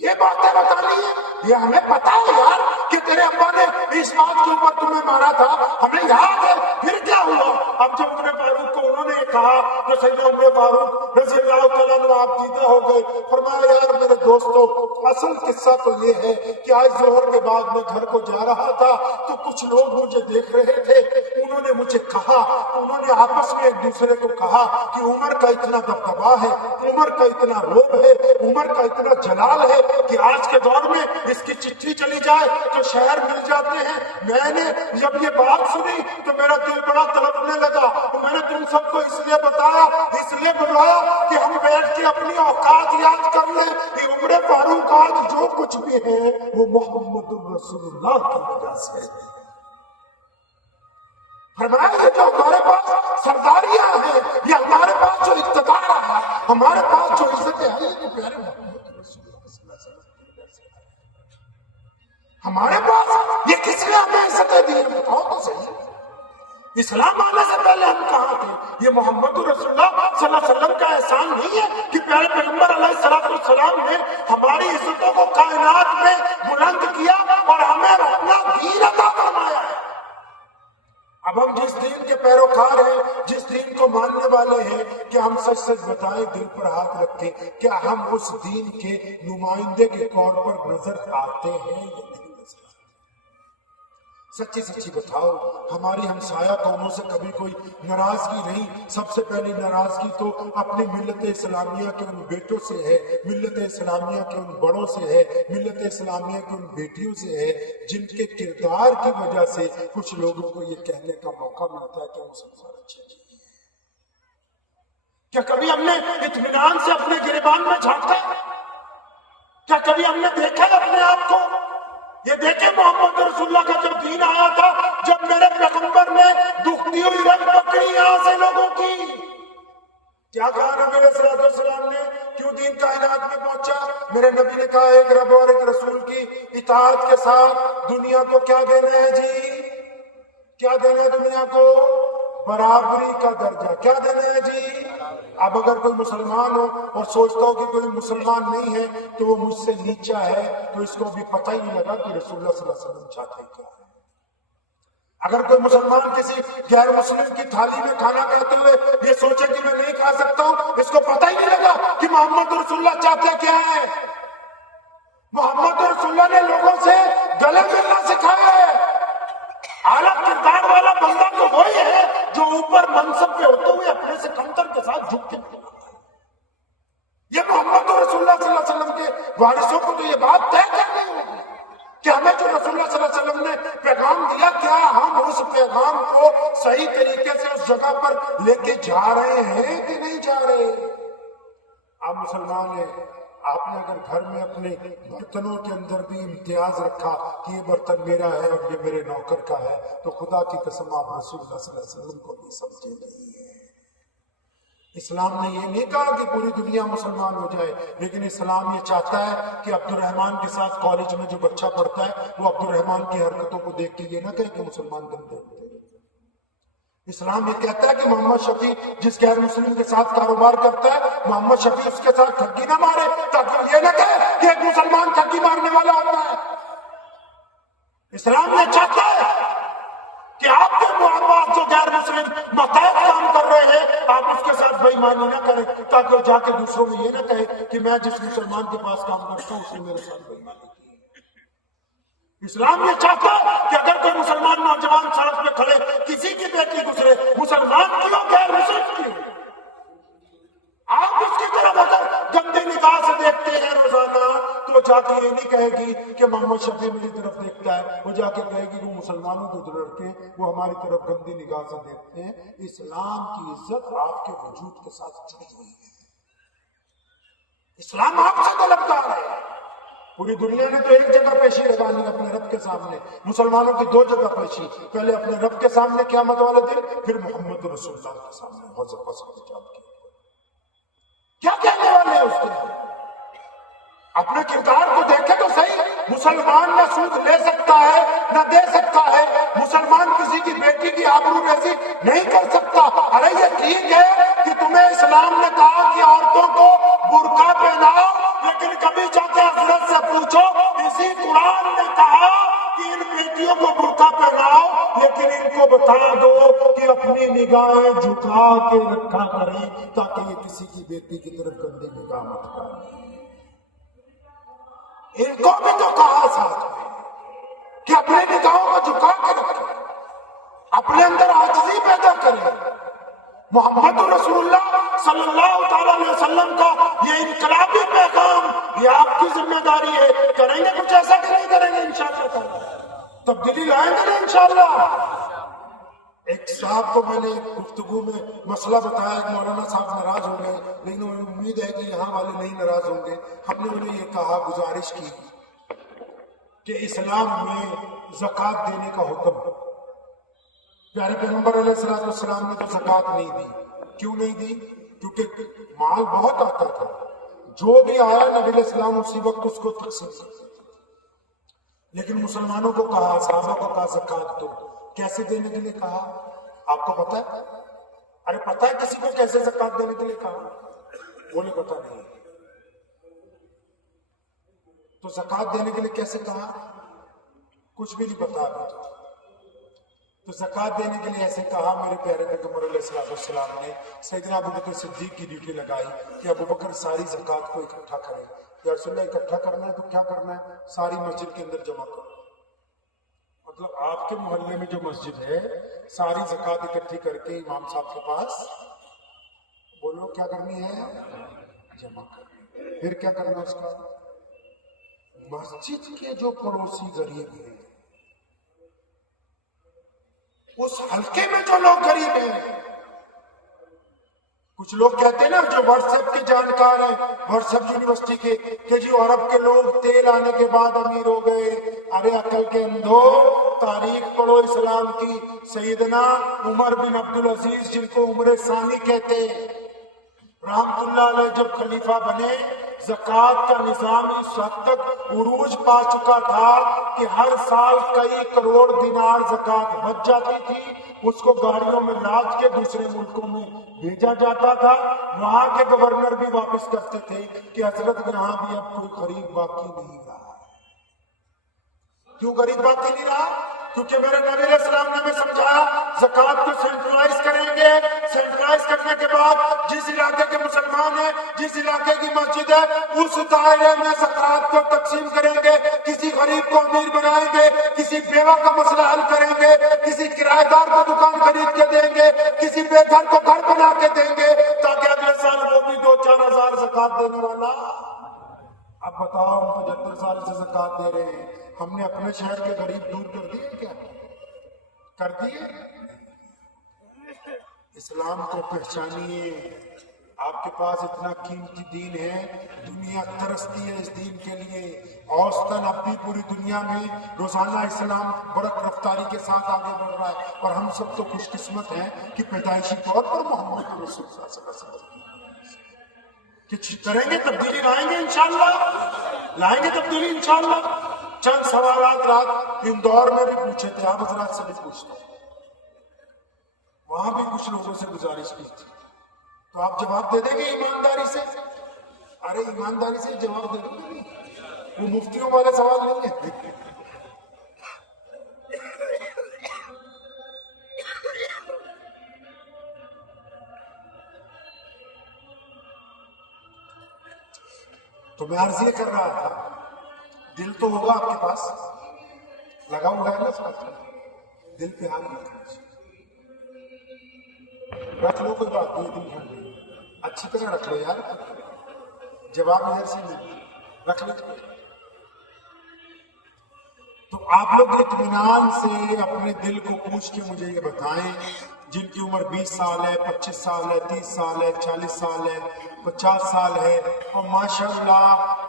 یہ باتیں بتانی ہے، یہ ہمیں پتا ہے یار کہ تیرے ابا نے اس بات کے اوپر تمہیں مارا تھا، ہمیں یاد ہے، پھر کیا ہوا؟ اب جب عمر فاروق کو انہوں نے یہ کہا تو سیدنا عمر فاروق رضی اللہ تعالیٰ عنہ آپ دیدہ ہو گئے، فرمایا یار میرے دوستو اصل قصہ تو یہ ہے کہ آج ظہر کے بعد میں گھر کو جا رہا تھا تو کچھ لوگ مجھے دیکھ رہے تھے، انہوں نے مجھے کہا، انہوں نے آپس میں ایک دوسرے کو کہا کہ عمر کا اتنا دبدبا ہے، عمر کا اتنا روب ہے، عمر کا اتنا جلال ہے کہ آج کے دور میں اس کی چٹھی چلی جائے تو شہر مل جاتے ہیں۔ میں نے جب یہ بات سنی تو میرا دل بڑا تڑپنے لگا، تو میں نے تم سب کو اس لیے بتایا کہ ہم بیٹھ کے اپنی اوقات یاد کر لیں کہ عمر فاروق آج جو کچھ بھی ہے وہ محمد رسول اللہ کی وجہ سے ہے۔ فرمایا یہ جو ہمارے پاس سرداریاں ہیں، یہ ہمارے پاس جو اقتدار ہے، ہمارے پاس جو عزتیں ہیں، یہ پیارے محمد رسول اللہ صلی اللہ علیہ وسلم ہمارے پاس یہ کس نے ہمیں عزتیں دی ہیں؟ بتاؤ تو صحیح۔ اسلام آنے سے پہلے ہم کہاں تھے؟ یہ محمد رسول اللہ صلی اللہ علیہ وسلم کا احسان نہیں ہے کہ پیارے پیغمبر علیہ السلام نے ہماری عزتوں کو کائنات میں بلند کیا اور ہمیں اپنا دین عطا فرمایا ہے۔ اب ہم جس دین کے پیروکار ہیں، جس دین کو ماننے والے ہیں، کہ ہم سچ سچ بتائیں، دل پر ہاتھ رکھیں، کیا ہم اس دین کے نمائندے کے طور پر نظر آتے ہیں یا نہیں نظر آتے؟ سچی سچی بتاؤ، ہماری ہمسایہ قوموں سے کبھی کوئی ناراضگی نہیں؟ سب سے پہلی ناراضگی تو اپنی ملت اسلامیہ کے ان بیٹوں سے ہے، ملت اسلامیہ کے ان بڑوں سے ہے، ملت اسلامیہ کے ان بیٹیوں سے ہے، جن کے کردار کی وجہ سے کچھ لوگوں کو یہ کہنے کا موقع ملتا ہے کہ مسلمان اچھے ہیں۔ کیا کبھی ہم نے اطمینان سے اپنے گریبان میں جھانکا؟ کیا کبھی ہم نے دیکھا اپنے آپ کو؟ یہ دیکھیں محمد رسول اللہ کا جب دین آیا تھا، جب میرے پیغمبر نے دکھتی ہوئی رنگ پکڑی یہاں سے لوگوں کی، کیا کہا نبی علیہ السلام نے؟ کیوں دین کائنات میں پہنچا؟ میرے نبی نے کہا ایک رب اور ایک رسول کی اطاعت کے ساتھ دنیا کو کیا دینا ہے جی؟ کیا دینا ہے دنیا کو؟ برابری کا درجہ۔ کیا دینا ہے جی؟ اب اگر کوئی مسلمان ہو اور سوچتا ہو کہ کوئی مسلمان نہیں ہے تو وہ مجھ سے نیچا ہے، تو اس کو ابھی پتہ ہی نہیں لگا کہ رسول اللہ صلی اللہ علیہ وسلم چاہتے کیا ہے۔ اگر کوئی مسلمان کسی غیر مسلم کی تھالی میں کھانا کھاتے ہوئے یہ سوچے کہ میں نہیں کھا سکتا ہوں، اس کو پتہ ہی نہیں لگا کہ محمد رسول اللہ چاہتے کیا ہے۔ محمد رسول اللہ نے لوگوں سے گلے ملنا سکھایا ہے۔ اعلیٰ کردار والا بندہ تو وہی ہے جو اوپر منصب پہ ہوتے ہوئے اپنے سے کمتر کے ساتھ جھک کے نہیں ہوتا ہے۔ یہ محمد رسول اللہ صلی اللہ علیہ وسلم کے وارثوں کو تو یہ بات طے کرنی ہوگی کہ ہمیں جو رسول اللہ صلی اللہ علیہ وسلم نے پیغام دیا، کیا ہم اس پیغام کو صحیح طریقے سے اس جگہ پر لے کے جا رہے ہیں کہ نہیں جا رہے؟ آپ مسلمان ہیں، آپ نے اگر گھر میں اپنے برتنوں کے اندر بھی امتیاز رکھا کہ یہ برتن میرا ہے اور یہ میرے نوکر کا ہے، تو خدا کی قسم آپ رسول اللہ صلی اللہ علیہ وسلم کو بھی سمجھے نہیں ہے۔ اسلام نے یہ نہیں کہا کہ پوری دنیا مسلمان ہو جائے، لیکن اسلام یہ چاہتا ہے کہ عبد الرحمان کے ساتھ کالج میں جو بچہ پڑھتا ہے وہ عبد الرحمان کی حرکتوں کو دیکھ کے یہ نہ کہے کہ مسلمان گندے ہوتے ہیں۔ اسلام یہ کہتا ہے کہ محمد شفیع جس غیر مسلم کے ساتھ کاروبار کرتا ہے، محمد شفیع اس کے ساتھ ٹھگی نہ مارے، تاکہ یہ نہ کہے کہ ایک مسلمان ٹھگی مارنے والا ہوتا ہے۔ اسلام یہ چاہتا ہے کہ آپ کے معاملات جو غیر مسلم ماتحت کام کر رہے ہیں، آپ اس کے ساتھ بے ایمانی نہ کریں، تاکہ وہ جا کے دوسروں میں یہ نہ کہے کہ میں جس مسلمان کے پاس کام کرتا ہوں اس نے میرے ساتھ بے ایمانی کی۔ اسلام یہ چاہتا ہے کہ اگر کوئی مسلمان نوجوان سڑک پہ کھڑے کسی کی بیٹی گزرے، مسلمان کیوں غیر مسلم کیوں، آپ اس کی طرف اگر گندی نگاہ سے دیکھتے ہیں روزانہ، تو جا کے یہ نہیں کہے گی کہ محمد شفیع میری طرف دیکھتا ہے، وہ جا کے کہے گی کہ مسلمانوں کو لڑکے وہ ہماری طرف گندی نگاہ سے دیکھتے ہیں۔ اسلام کی عزت آپ کے وجود کے ساتھ جڑی ہوئی ہے۔ اسلام آپ سے طلبگار ہے۔ پوری دنیا نے تو ایک جگہ پیشی لگانی اپنے رب کے سامنے، مسلمانوں کی دو جگہ پیشی، پہلے اپنے رب کے سامنے قیامت والے دن، پھر محمد رسول اللہ کے سامنے غضب کیا کہنے والے ہیں اس دن؟ اپنے کردار کو دیکھے تو صحیح، مسلمان نہ سود لے سکتا ہے نہ دے سکتا ہے، مسلمان کسی کی بیٹی کی آبرو ریزی نہیں کر سکتا۔ ارے یہ ٹھیک ہے کہ تمہیں اسلام نے کہا کہ عورتوں کو برقع پہناؤ، لیکن کبھی جا کے حضرت سے پوچھو، اسی قرآن نے کہا کہ ان بیٹیوں کو برقع پہناؤ، لیکن ان کو بتا دو کہ اپنی نگاہیں جھکا کے رکھا کریں تاکہ یہ کسی کی بیٹی کی طرف گندی نگاہ مت کریں۔ ان کو بھی تو کہا ساتھ میں کہ اپنے نگاہوں کو جھکا کے رکھیں، اپنے اندر عاجزی پیدا کریں۔ محمد رسول اللہ صلی اللہ تعالیٰ علیہ وسلم کا یہ انقلابی پیغام، یہ آپ کی ذمہ داری ہے۔ کریں گے کچھ ایسا کہ نہیں کریں گے؟ انشاءاللہ تعالیٰ تبدیلی لائیں گے نا انشاءاللہ۔ ایک صاحب کو میں نے گفتگو میں مسئلہ بتایا کہ مولانا صاحب ناراض ہو گئے، لیکن امید ہے کہ یہاں والے نہیں ناراض ہوں گے۔ ہم نے انہیں یہ کہا، گزارش کی کہ اسلام میں زکوٰۃ دینے کا حکم ہے، پیارے پیغمبر علیہ الصلوۃ والسلام نے تو زکوٰۃ نہیں دی. کیوں نہیں دی؟ کیونکہ مال بہت آتا تھا، جو بھی آیا نبی علیہ السلام اسی وقت اس کو تقسیم کرتے. لیکن مسلمانوں کو کہا، صحابہ کو کہا زکوٰۃ دو. کیسے دینے کے لیے کہا آپ کو پتا ہے؟ ارے پتا ہے کسی کو کیسے زکوٰۃ دینے کے لیے کہا؟ بولے پتا نہیں. تو زکوٰۃ دینے کے لیے کیسے کہا؟ کچھ بھی نہیں پتا ابھی. تو زکوٰۃ دینے کے لیے ایسے کہا. میرے پیارے پیغمبر علیہ الصلوۃ والسلام نے سیدنا ابو بکر صدیق کی ڈیوٹی لگائی کہ ابو بکر ساری زکوٰۃ کو اکٹھا کرے. یا رسول اللہ اکٹھا کرنا ہے تو کیا کرنا ہے؟ ساری مسجد کے اندر جمع کرو. مطلب آپ کے محلے میں جو مسجد ہے ساری زکوٰۃ اکٹھی کر کے امام صاحب کے پاس بولو کیا کرنی ہے؟ جمع کرنی. پھر کیا کرنا اس کا؟ مسجد کے جو پڑوسی غریب ہیں، اس حلقے میں جو لوگ غریب ہیں، کچھ لوگ کہتے ہیں نا جو واٹس ایپ کے جانکار ہیں، واٹس ایپ یونیورسٹی کے، کہ جی عرب کے لوگ تیل آنے کے بعد امیر ہو گئے. ارے عقل کے اندھو، تاریخ پڑھو اسلام کی. سیدنا عمر بن عبدالعزیز جن کو عمر ثانی کہتے ہیں رحمت اللہ علیہ، جب خلیفہ بنے زکوٰۃ کا نظام اس حد تک عروج پا چکا تھا کہ ہر سال کئی کروڑ دینار زکوٰۃ بچ جاتی تھی. اس کو گاڑیوں میں لاد کے دوسرے ملکوں میں بھیجا جاتا تھا. وہاں کے گورنر بھی واپس کرتے تھے کہ حضرت یہاں بھی اب کوئی غریب باقی نہیں رہا. کیوں غریب باقی نہیں رہا؟ کیونکہ میرے نبی علیہ السلام نے ہمیں سمجھایا زکوٰۃ کو سینٹرلائز کریں گے. سینٹرلائز کرنے کے بعد جس علاقے کے مسلمان ہیں، جس علاقے کی مسجد ہے، اس دائرے میں زکوٰۃ کو تقسیم کریں گے. کسی غریب کو امیر بنائیں گے، کسی بیوہ کا مسئلہ حل کریں گے، کسی کرایہ دار کو دکان خرید کے دیں گے، کسی بے گھر کو گھر بنا کے دیں گے تاکہ اگلے سال وہ بھی 2-4 ہزار زکوٰۃ دینے والا. اب بتاؤ، ہم 75 سال سے زکوٰۃ دے رہے ہیں، ہم نے اپنے شہر کے غریب دور کر دیے کیا؟ کر دیے. اسلام کو پہچانیے. آپ کے پاس اتنا قیمتی دین ہے، دنیا ترستی ہے اس دین کے لیے. اوسطاً اب بھی پوری دنیا میں روزانہ اسلام بڑک رفتاری کے ساتھ آگے بڑھ رہا ہے، اور ہم سب تو خوش قسمت ہیں کہ پیدائشی طور پر محمد رسول اللہ صلی اللہ علیہ وسلم کہ کریں گے تبدیلی، لائیں گے انشاءاللہ، لائیں گے تبدیلی انشاءاللہ. چند سوالات رات اندور میں بھی پوچھے تھے، آپ حضرات سے بھی پوچھتے ہیں. وہاں بھی کچھ لوگوں سے گزارش کی تھی، تو آپ جواب دے دیں گے ایمانداری سے؟ ارے ایمانداری سے جواب دے دیں گے، وہ مفتیوں والے سوال نہیں ہے. تو میں عرض یہ کر رہا تھا، دل تو ہوگا آپ کے پاس، لگا ہوا ہے نا اس بات میں، دل پہ ہاتھ رکھنا چاہیے. رکھ لو، کوئی بات نہیں، دل کھڑ لیں، اچھی طرح رکھ لو یار، جواب ادھر سے نہیں، رکھ لو. تو آپ لوگ اطمینان سے اپنے دل کو پوچھ کے مجھے یہ بتائیں، جن کی عمر 20 سال ہے، 25 سال ہے، 30 سال ہے، 40 سال ہے، 50 سال ہے، اور ماشاءاللہ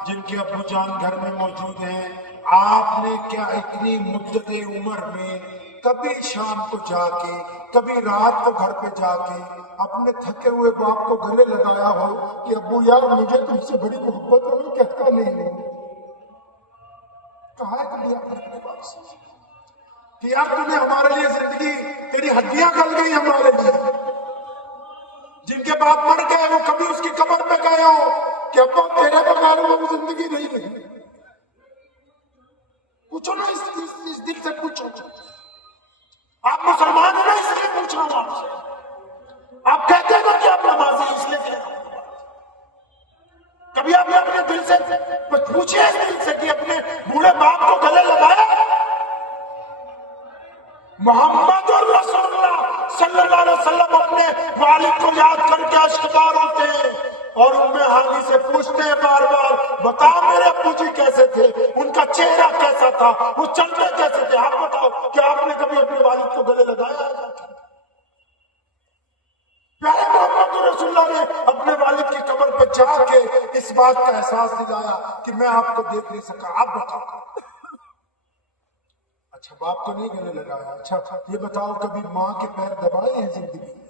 جن کے ابو جان گھر میں موجود ہیں، آپ نے کیا اتنی مدت عمر میں کبھی شام کو جا کے، کبھی رات کو گھر پہ جا کے اپنے تھکے ہوئے باپ کو گلے لگایا ہو کہ ابو یار مجھے تم سے بڑی محبت ہے، میں کہتا نہیں ہوں؟ کہا ہے کبھی آپ نے اپنے باپ سے کہ یار تم نے ہمارے لیے زندگی، تیری ہڈیاں گل گئی ہمارے لیے؟ جن کے باپ مر گئے وہ کبھی اس کی قبر پہ گئے ہو کہ ابا تیرے بغیر وہ زندگی نہیں رہی؟ پوچھو نا، اس دل سے پوچھو. آپ مسلمان ہیں نا، اس لیے پوچھ رہا ہوں آپ سے. آپ کہتے ہیں نا کہ آپ نمازی، اس لیے کہہ رہا ہوں. کبھی آپ نے اپنے دل سے پوچھے اس دل سے کہ اپنے بوڑھے باپ کو گلے لگایا؟ محمد رسول اللہ صلی اللہ علیہ وسلم اپنے والد کو یاد کر کے اشکبار ہوتے ہیں اور ام ہانی سے پوچھتے ہیں بار بار، بتا میرے ابو جی کیسے تھے، ان کا چہرہ کیسا تھا، وہ چلتے کیسے تھے؟ آپ بتاؤ کہ آپ نے کبھی اپنے والد کو گلے لگایا؟ پیارے محمد رسول اللہ نے اپنے والد کی قبر پہ جا کے اس بات کا احساس دلایا کہ میں آپ کو دیکھ نہیں سکا. آپ بتاؤ اچھا باپ کو نہیں گلے لگایا. اچھا یہ بتاؤ کبھی ماں کے پیر دبائے ہیں زندگی میں؟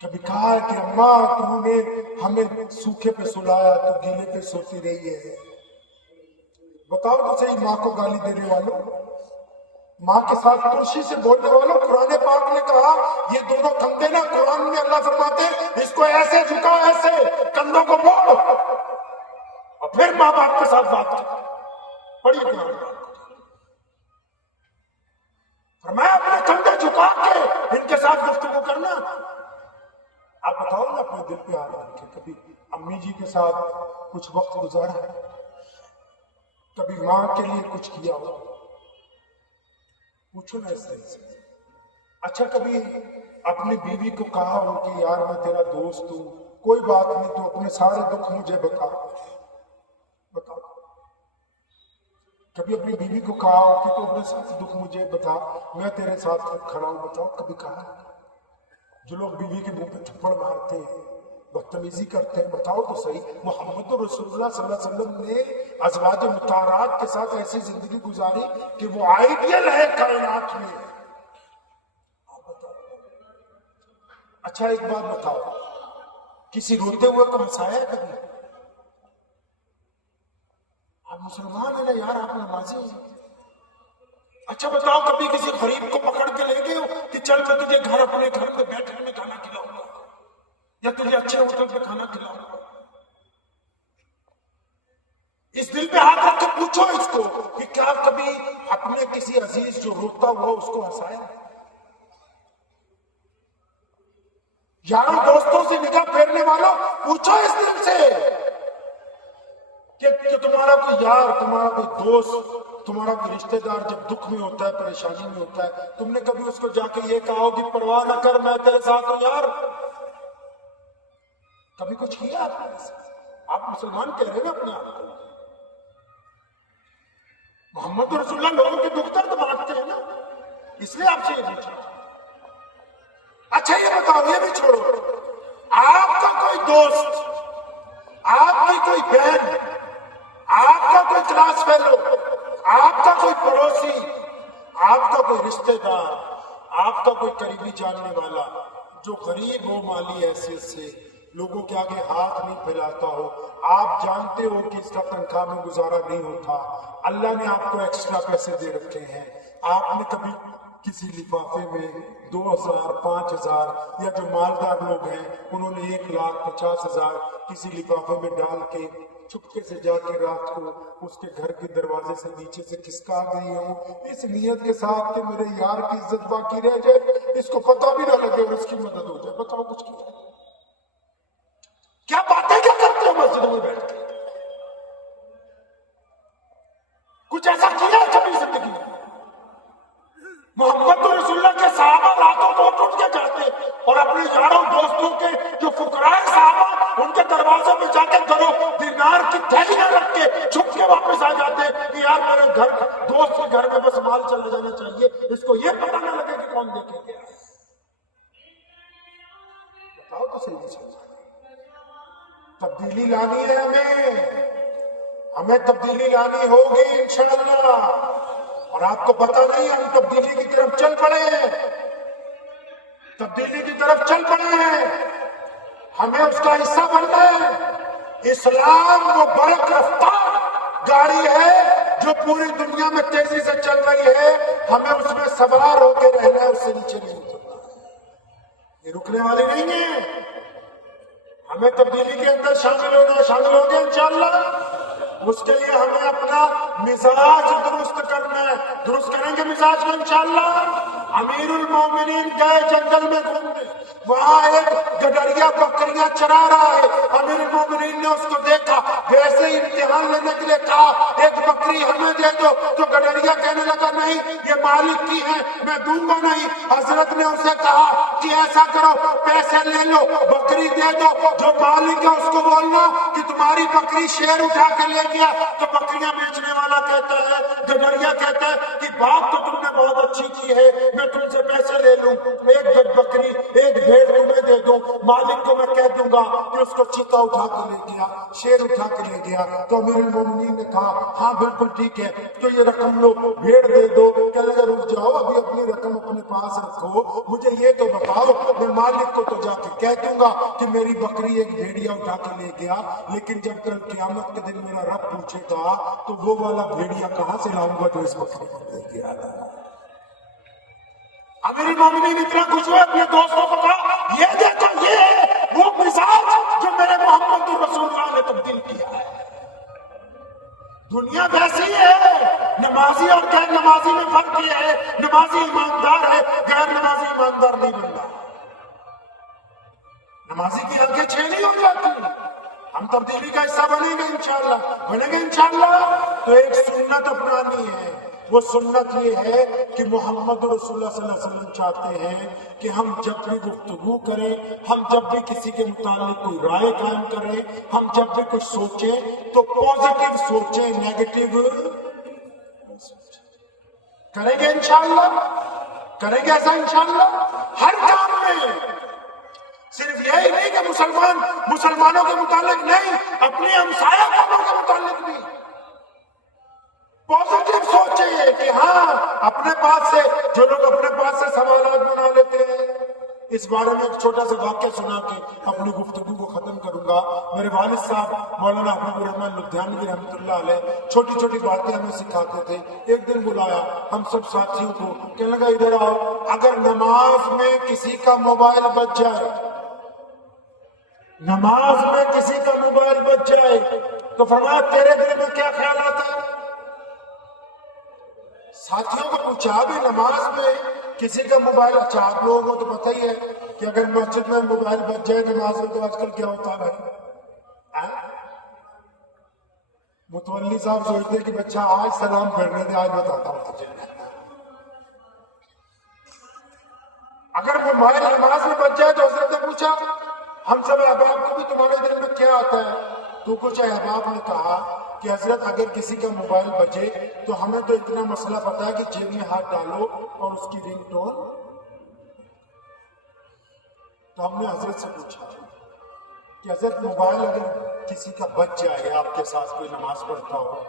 کبھی کہا کہ اماں تم نے ہمیں سوکھے پہ سلایا تو گیلے پہ سوتی رہی ہے؟ بتاؤ تو صحیح ماں کو گالی دینے والوں، ماں کے ساتھ ترشی سے بولنے والوں. قرآن پاک نے کہا یہ دونوں کندھے نا، قرآن میں اللہ فرماتے ہیں اس کو ایسے جھکا، ایسے کندھوں کو موڑ اور پھر ماں باپ کے ساتھ بات کر. پڑھیے قرآن پاک. فرمایا اپنے کندھے جھکا کے ان کے ساتھ گفتگو کرنا. آپ بتاؤ نا اپنے دل پہ ہاتھ رکھ کے کبھی امی جی کے ساتھ کچھ وقت گزارا ہے؟ کبھی ماں کے لیے کچھ کیا ہو؟ پوچھو نا اس طرح سے. اچھا کبھی اپنی بیوی کو کہا ہو کہ یار میں تیرا دوست ہوں، کوئی بات نہیں تو اپنے سارے دکھ مجھے بتا. کبھی اپنی بیوی کو کہا ہو کہ تو اپنے ساتھ دکھ مجھے بتا، میں تیرے ساتھ کھڑا ہوں؟ بتاؤ کبھی کہا ہے؟ جو لوگ بیوی کے منہ پہ تھپڑ مارتے ہیں، بدتمیزی کرتے ہیں، بتاؤ تو صحیح. محمد رسول اللہ صلی اللہ علیہ وسلم نے ازواج مطہرات کے ساتھ ایسی زندگی گزاری کہ وہ آئیڈیل ہے کائنات میں. آپ بتاؤ. اچھا ایک بات بتاؤ، کسی روتے ہوئے کو ہنسایا کبھی؟ آپ مسلمان ہیں نا یار، آپ نمازی ہیں. اچھا بتاؤ کبھی کسی غریب کو پکڑ کے لے گئے ہو کہ چل میں تجھے اپنے گھر میں بیٹھنے میں کھانا کھلاؤں گا یا تجھے اچھے ہوٹل پہ کھانا کھلاؤں گا؟ اس دل پہ ہاتھ رکھ کے پوچھو اس کو کہ کیا کبھی اپنے کسی عزیز جو روتا ہوا اس کو ہنسایا؟ یاروں دوستوں سے نگاہ پھیرنے والوں پوچھو اس دل سے کہ تمہارا کوئی یار، تمہارا کوئی دوست، تمہارا کوئی رشتہ دار جب دکھ میں ہوتا ہے، پریشانی میں ہوتا ہے، تم نے کبھی اس کو جا کے یہ کہا ہو کہ پرواہ نہ کر میں تیرے ساتھ ہوں یار؟ کبھی کچھ کیا آپ نے؟ آپ مسلمان کہہ رہے ہیں اپنے آپ کو. محمد رسول اللہ لوگوں کے دکھ درد بانٹتے ہیں نا، اس لیے آپ سے یہ پوچھا. اچھا یہ بتاؤ، یہ بھی چھوڑو، آپ کا کوئی دوست، آپ کی کوئی بہن، آپ کا کوئی کلاس فیلو، آپ کا کوئی پڑوسی، آپ کا کوئی رشتہ دار، آپ کا کوئی قریبی جاننے والا جو غریب ہو مالی حیثیت سے، لوگوں کے آگے ہاتھ نہیں پھیلاتا ہو، آپ جانتے ہو کہ اس کا تنخواہ میں گزارا نہیں ہوتا، اللہ نے آپ کو ایکسٹرا پیسے دے رکھے ہیں، آپ نے کبھی کسی لفافے میں 2000 5000 یا جو مالدار لوگ ہیں انہوں نے 1,50,000 کسی لفافے میں ڈال کے چپکے سے جا کے رات کو اس کے گھر کے دروازے سے نیچے سے کھسکا گئی ہوں اس نیت کے ساتھ کہ میرے یار کی عزت باقی رہ جائے، اس کو پتہ بھی نہ لگے اور اس کی مدد ہو جائے. بتاؤ کچھ کیا باتیں کیا کرتے ہو مسجدوں میں بیٹھ کے؟ کچھ ایسا کیا کبھی زندگی میں؟ محمد رسول اللہ کے صحابہ راتوں کو اٹھ کے جاتے اور اپنے یاروں دوستوں کے جو فقراء صحابہ ان کے دروازوں پہ جا کے کرو دینار کی تھیلی نہ رکھ کے چھپ کے واپس آ جاتے کہ یار میرے گھر دوست کے گھر میں بس مال چلا جانا چاہیے، اس کو یہ پتہ نہ لگے کہ کون دیکھے گیا. بتاؤ تو صحیح نہیں. تبدیلی لانی ہے ہمیں تبدیلی لانی ہوگی انشاءاللہ، اور آپ کو پتہ نہیں ہم تبدیلی کی طرف چل پڑے ہیں، تبدیلی کی طرف چل پڑے ہیں، ہمیں اس کا حصہ بننا ہے. اسلام وہ برق رفتار گاڑی ہے جو پوری دنیا میں تیزی سے چل رہی ہے، ہمیں اس میں سوار ہو کے رہنا ہے، اس سے نیچے نہیں اترنا. یہ رکنے والی نہیں ہے، ہمیں تبدیلی کے اندر شامل ہو گے انشاءاللہ. اس کے لیے ہمیں اپنا مزاج درست کرنا ہے. درست کریں گے مزاج کو انشاءاللہ. امیر المومنین گئے جنگل میں گھومنے، وہاں ایک گڈریا بکریاں چرا رہا ہے. امیر المومنین نے اس کو دیکھا، ویسے ہی امتحان لینے کے لیے کہا ایک بکری ہمیں دے دو، تو گڈریا کہنے لگا نہیں یہ مالک کی ہے، میں دوں گا نہیں. حضرت نے اسے کہا کہ ایسا کرو پیسے لے لو بکری دے دو، جو مالک ہے اس کو بولنا کہ تمہاری بکری شیر اٹھا کر لے گیا. تو بکریاں بیچنے والا کہتا ہے، گڈریا کہتا ہے کہ بات تو تم نے بہت اچھی کی ہے، میں تم سے پیسے لے لوں، ایک گج بکری ایک بھیڑ تمہیں دے دوں، مالک کو میں کہہ دوں گا کہ اس کو چیتا اٹھا کے لے گیا، شیر اٹھا کے لے گیا۔ تو امیر المومنین نے کہا ہاں بالکل ٹھیک ہے، تو یہ رقم لو، بھیڑ دے دو۔ کہنے لگا رک جاؤ، ابھی اپنی رقم اپنے پاس رکھو، مجھے یہ تو بتاؤ، میں مالک کو تو جا کے کہہ دوں گا کہ میری بکری ایک بھیڑیا اٹھا کے لے گیا، لیکن جب کل قیامت کے دن میرا رب پوچھے گا تو وہ والا بھیڑیا کہاں سے لاؤں گا جو اس بکری کو لے گیا تھا۔ امیر المومنین اتنا خوش ہوئے، اپنے دوستوں کو کہا یہ دیکھو، یہ ہے وہ مزاج جو میرے محمد رسول اللہ نے تبدیل کیا ہے۔ دنیا ویسی ہے، نمازی اور غیر نمازی میں فرق یہ ہے، نمازی ایماندار ہے، غیر نمازی ایماندار نہیں بنتا۔ نمازی کی آنکھیں چھیلی ہو جاتی ہیں۔ ہم تبدیلی کا حصہ بنیں گے انشاءاللہ، بنیں گے انشاءاللہ۔ تو ایک سنت اپنانی ہے، وہ سنت یہ ہے کہ محمد رسول اللہ صلی اللہ علیہ وسلم چاہتے ہیں کہ ہم جب بھی گفتگو کریں، ہم جب بھی کسی کے متعلق کوئی رائے قائم کریں، ہم جب بھی کچھ سوچیں تو پازیٹیو سوچیں، نیگیٹو کریں گے انشاءاللہ، کریں گے ایسا انشاءاللہ ہر کام میں۔ صرف یہی نہیں کہ مسلمانوں کے متعلق نہیں، اپنے ہمسایہ قوموں کے متعلق بھی پازیٹیو سوچیں کہ ہاں اپنے پاس سے جو لوگ اپنے پاس سے سوالات بنا لیتے ہیں۔ اس بارے میں ایک چھوٹا سا واقعہ سنا کے اپنی گفتگو کو ختم کروں گا۔ میرے والد صاحب مولانا حبیب الرحمن لدھیانوی رحمۃ اللہ علیہ چھوٹی چھوٹی باتیں ہمیں سکھاتے تھے۔ ایک دن بلایا ہم سب ساتھیوں کو، کہنے لگا ادھر آؤ، اگر نماز میں کسی کا موبائل بچ جائے، نماز میں کسی کا موبائل بچ جائے تو فرمایا تیرے دل میں کیا خیالات ہیں؟ ساتھیوں کو پوچھا بھی نماز میں کسی کا موبائل، اچھا آپ لوگوں کو تو پتہ ہی ہے کہ اگر مسجد میں موبائل بچ جائے نماز میں تو آج کل کیا ہوتا ہے بھائی؟ متولی صاحب سوچتے کہ بچہ آج سلام پھیرنے دے، آج بتاتا ہوں تجھے۔ اگر موبائل نماز میں بچ جائے تو حضرت نے پوچھا ہم سب احباب کو بھی تمہارے دل میں کیا آتا ہے؟ تو کچھ احباب نے کہا کہ حضرت اگر کسی کا موبائل بجے تو ہمیں تو اتنا مسئلہ پتا ہے کہ جیب میں ہاتھ ڈالو اور اس کی رنگ ٹون۔ تو ہم نے حضرت سے پوچھا کہ حضرت موبائل اگر کسی کا بچ جائے، آپ کے ساتھ کوئی نماز پڑھتا ہو،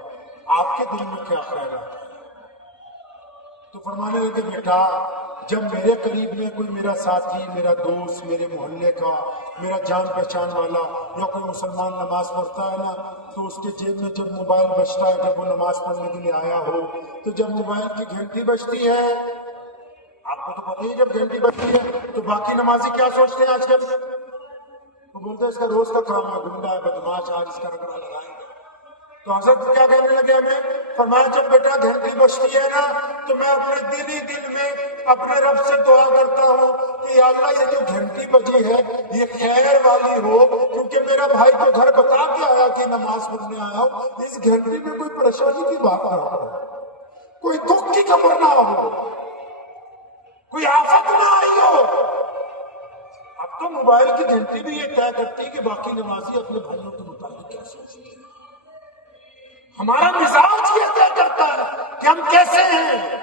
آپ کے دل میں کیا خیالات ہے؟ تو فرمانے لگے بیٹا جب میرے قریب میں کوئی میرا ساتھی، میرا دوست، میرے محلے کا، میرا جان پہچان والا یا کوئی مسلمان نماز پڑھتا ہے نا، تو اس کے جیب میں جب موبائل بجتا ہے، جب وہ نماز پڑھنے کے لیے آیا ہو، تو جب موبائل کی گھنٹی بجتی ہے، آپ کو تو پتہ ہی جب گھنٹی بجتی ہے تو باقی نمازی کیا سوچتے ہیں آج کل؟ وہ بولتے ہیں اس کا روز کا کام ہے، گنڈا ہے، بدماش، آج اس کا رگڑا لگائیں گے۔ تو حضرت کیا کہنے لگے ہمیں؟ فرمایا جب بیٹا گھنٹی بجتی ہے نا تو میں اپنے دل میں اپنے رب سے دعا کرتا ہوں کہ یا اللہ یہ جو گھنٹی بجی ہے یہ خیر والی ہو، کیونکہ میرا بھائی تو گھر بتا کے آیا کہ نماز پڑھنے آیا ہو، اس گھنٹی میں کوئی پریشانی کی بات نہ ہو، کوئی دکھ کی خبر نہ ہو، کوئی آفت نہ آئی ہو۔ اب تو موبائل کی گھنٹی بھی یہ طے کرتی کہ باقی نمازی اپنے بھائیوں کے متعلق کیا سوچتے ہیں۔ ہمارا مزاج یہ طے کرتا ہے کہ ہم کیسے ہیں۔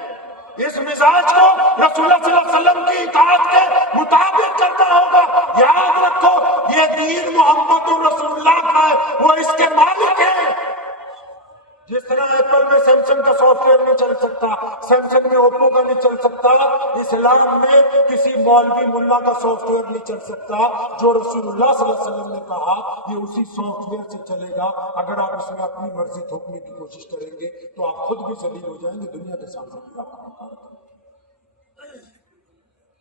اس مزاج کو رسول اللہ صلی اللہ علیہ وسلم کی اطاعت کے مطابق کرنا ہوگا۔ یاد رکھو یہ دین محمد رسول اللہ کا ہے، وہ اس کے مالک ہیں۔ جس طرح ایپل میں سیمسنگ کا سافٹ ویئر نہیں چل سکتا، سیمسنگ میں اوپو کا نہیں چل سکتا، اسلام میں کسی مولوی ملا کا سافٹ ویئر نہیں چل سکتا۔ جو رسول اللہ صلی اللہ علیہ وسلم نے کہا یہ اسی سافٹ ویئر سے چلے گا۔ اگر آپ اس میں اپنی مرضی تھوپنے کی کوشش کریں گے تو آپ خود بھی ذلیل ہو جائیں گے، دنیا کے سامنے بھی آپ کا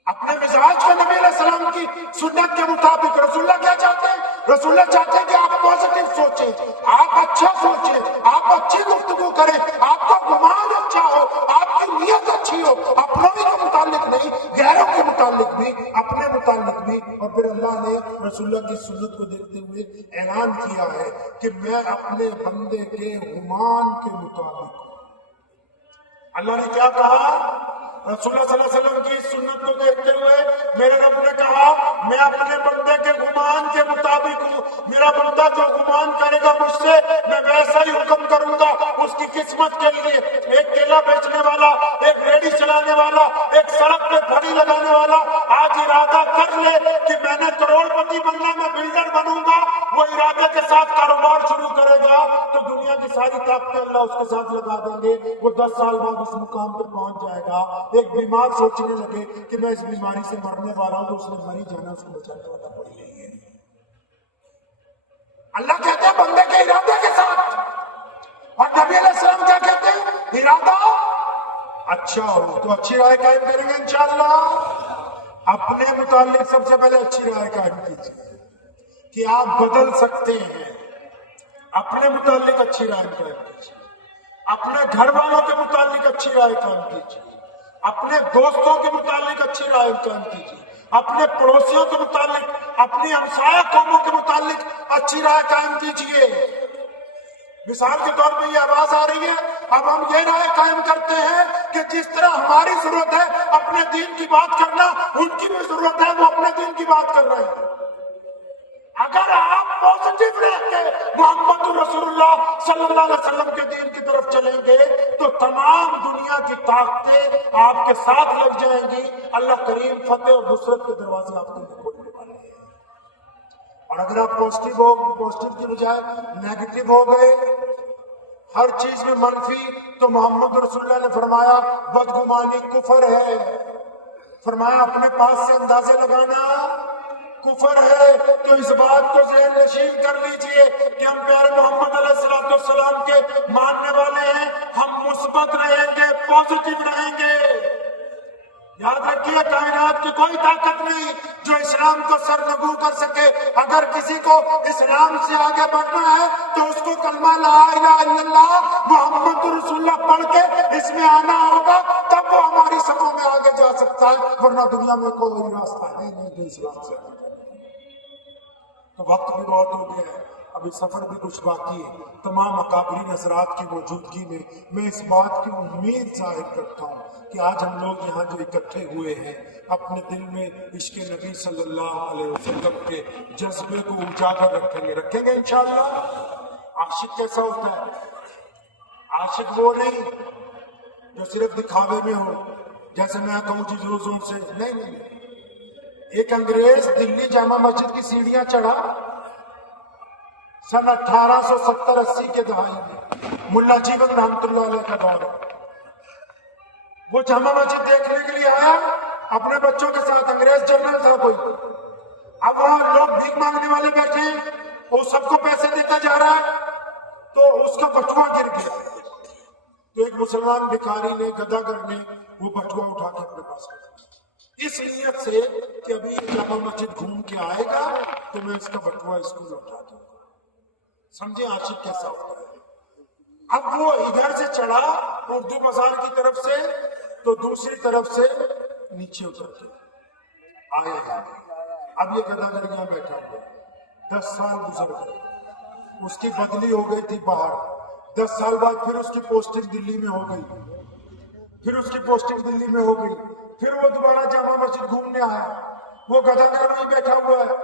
اپنے مزاج کو نبی علیہ السلام کی سنت کے مطابق۔ رسول اللہ کیا چاہتے ہیں؟ رسول اللہ چاہتے ہیں کہ آپ پازیٹیو سوچیں، آپ اچھا سوچیں، آپ اچھی گفتگو کریں، آپ کا گمان اچھا ہو، آپ کی نیت اچھی ہو، اپنوں کے متعلق نہیں، غیروں کے متعلق بھی، اپنے متعلق بھی۔ اور پھر اللہ نے رسول اللہ کی سنت کو دیکھتے ہوئے اعلان کیا ہے کہ میں اپنے بندے کے گمان کے مطابق۔ اللہ نے کیا کہا؟ رسول اللہ صلی اللہ علیہ وسلم کی اس سنت کو دیکھتے ہوئے میرے رب نے کہا میں اپنے بندے کے گمان کے مطابق ہوں۔ میرا بندہ جو گمان کرے گا مجھ سے میں ویسا ہی حکم کروں گا اس کی قسمت کے لیے۔ ایک کیلا بیچنے والا ایک ریڑھی چلانے والا، ایک سڑک پہ گھڑی لگانے والا آج ارادہ کر لے کہ میں نے کروڑ پتی بننا، میں بلڈر بنوں گا، وہ ارادے کے ساتھ کاروبار شروع کرے گا تو دنیا کی ساری طاقتیں اللہ اس کے ساتھ لگا دیں گے، وہ 10 سال بعد اس مقام پہ پہنچ جائے گا۔ ایک بیمار سوچنے لگے کہ میں اس بیماری سے مرنے والا ہوں تو اس نے مری جانا، اس کو بچانے والا کوئی نہیں ہے۔ اللہ کہتے ہیں بندے کے ارادے کے ساتھ، اور نبی علیہ السلام کیا کہتے ہیں؟ ارادہ اچھا ہو تو اچھی رائے قائم کریں گے انشاءاللہ۔ اپنے متعلق سب سے پہلے اچھی رائے قائم کیجیے کہ آپ بدل سکتے ہیں، اپنے متعلق اچھی رائے قائم کیجیے، اپنے گھر والوں کے متعلق اچھی رائے قائم کیجیے، اپنے دوستوں کے متعلق اچھی رائے قائم کیجیے، اپنے پڑوسیوں کے متعلق، اپنی ہمسایہ قوموں کے متعلق اچھی رائے قائم کیجیے۔ مثال کے طور پہ یہ آواز آ رہی ہے، اب ہم یہ رائے قائم کرتے ہیں کہ جس طرح ہماری ضرورت ہے اپنے دین کی بات کرنا، ان کی بھی ضرورت ہے وہ اپنے دین کی بات کر رہے ہیں۔ اگر آپ پازیٹیو رہ کے محمد رسول اللہ صلی اللہ علیہ وسلم کے دین کی طرف چلیں گے تو تمام دنیا کی طاقتیں آپ کے ساتھ لگ جائیں گی، اللہ کریم فتح اور نصرت کے دروازے آپ کے لیے کھولنے والے ہیں۔ اور اگر آپ پازیٹیو کی بجائے نیگیٹو ہو گئے، ہر چیز میں منفی، تو محمد رسول اللہ نے فرمایا بدگمانی کفر ہے، فرمایا اپنے پاس سے اندازے لگانا کفر ہے۔ تو اس بات کو ذہن نشین کر لیجئے کہ ہم پیارے محمد علیہ السلام کے ماننے والے ہیں، ہم مثبت رہیں گے، پازیٹیو رہیں گے۔ یاد رکھیے کائنات کی کوئی طاقت نہیں جو اسلام کو سرنگو کر سکے۔ اگر کسی کو اسلام سے آگے بڑھنا ہے تو اس کو کلمہ لا الہ الا اللہ محمد رسول اللہ پڑھ کے اس میں آنا ہوگا، تب وہ ہماری صفوں میں آگے جا سکتا ہے، ورنہ دنیا میں کوئی راستہ ہے نہیں جو اسلام سے آگے۔ تو وقت بھی بہت ہو گیا ہے، ابھی سفر بھی کچھ باقی ہے۔ تمام اکابرین حضرات کی موجودگی میں اس بات کی امید ظاہر کرتا ہوں کہ آج ہم لوگ یہاں جو اکٹھے ہوئے ہیں اپنے دل میں عشق نبی صلی اللہ علیہ وسلم کے جذبے کو اجاگر رکھیں گے انشاءاللہ۔ عاشق کیسا ہوتا ہے؟ عاشق وہ نہیں جو صرف دکھاوے میں ہو، جیسے میں کہوں جی روزوں سے نہیں۔ ایک انگریز دلی جامع مسجد کی سیڑھیاں چڑھا سن 1870-80 کے دہائی میں، ملا جیون رحمت اللہ علیہ کا دور ہے۔ وہ جامع مسجد دیکھنے کے لیے آیا اپنے بچوں کے ساتھ، انگریز جنرل تھا کوئی۔ اب وہاں لوگ بھیک مانگنے والے بیٹھے ہیں، وہ سب کو پیسے دیتا جا رہا ہے، تو اس کا بٹوا گر گیا۔ تو ایک مسلمان بھکاری نے، گداگر نے وہ بٹوا اٹھا کے اپنے پاس رکھا، اس نیت سے کہ ابھی جامع مسجد گھوم کے آئے گا تو میں اس کا بٹوا اس کو لوٹا دوں گا۔ سمجھے عاشق کیسا ہوتا ہے؟ اب وہ ادھر سے چڑھا اردو بازار کی طرف سے، تو دوسری طرف سے نیچے اتر کے آئے ہیں۔ اب یہ گداگر یہاں بیٹھا ہوا، 10 سال گزر گئے، اس کی بدلی ہو گئی تھی باہر، 10 سال بعد پھر اس کی پوسٹنگ دلی میں ہو گئی، پھر اس کی پوسٹنگ دلی میں ہو گئی، پھر وہ دوبارہ جامع مسجد گھومنے آیا، وہ گداگر وہیں بیٹھا ہوا ہے۔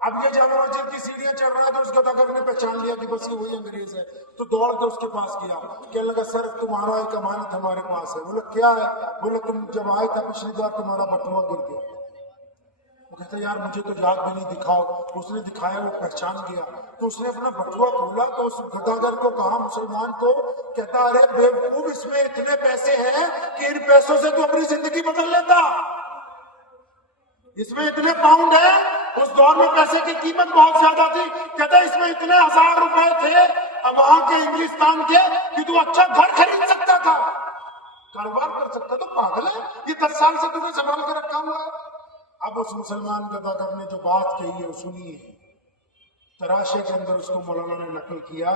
اب یہ جامع مسجد کی سیڑھیاں چڑھ رہا ہے تو اس گداگر نے پہچان لیا کہ بس یہ وہی انگریز ہے، تو دوڑ کے اس کے پاس گیا، کہنے لگا سر تمہارا ایک امانت ہمارے پاس ہے۔ بولا کیا ہے؟ بولا تم جب آئے تھا پچھلی بار تمہارا بٹوا گر گیا۔ وہ کہتا یار مجھے تو یاد بھی نہیں، دکھاؤ۔ اس نے دکھایا، وہ پہچان گیا، تو اس نے اپنا بٹوا کھولا تو اس گداگر کو کہا، مسلمان کو، کہتا ارے بیوقوف اس میں اتنے پیسے ہیں کہ ان پیسوں سے تو اپنی زندگی بدل لیتا، اس میں اتنے پاؤنڈ ہیں، اس دور میں پیسے کی قیمت بہت زیادہ تھی، کہتا اس میں اتنے 1000 روپے تھے اب وہاں کے انگلستان کے کہ تو اچھا گھر خرید سکتا تھا، کاروبار کر سکتا۔ تو پاگل ہے یہ، 10 سال سے تمہیں سنبھال کے رکھا ہوا ہے۔ اب اس مسلمان گداگر نے جو بات کہی ہے سنیے، تراشے کے اندر اس کو مولانا نے نقل کیا،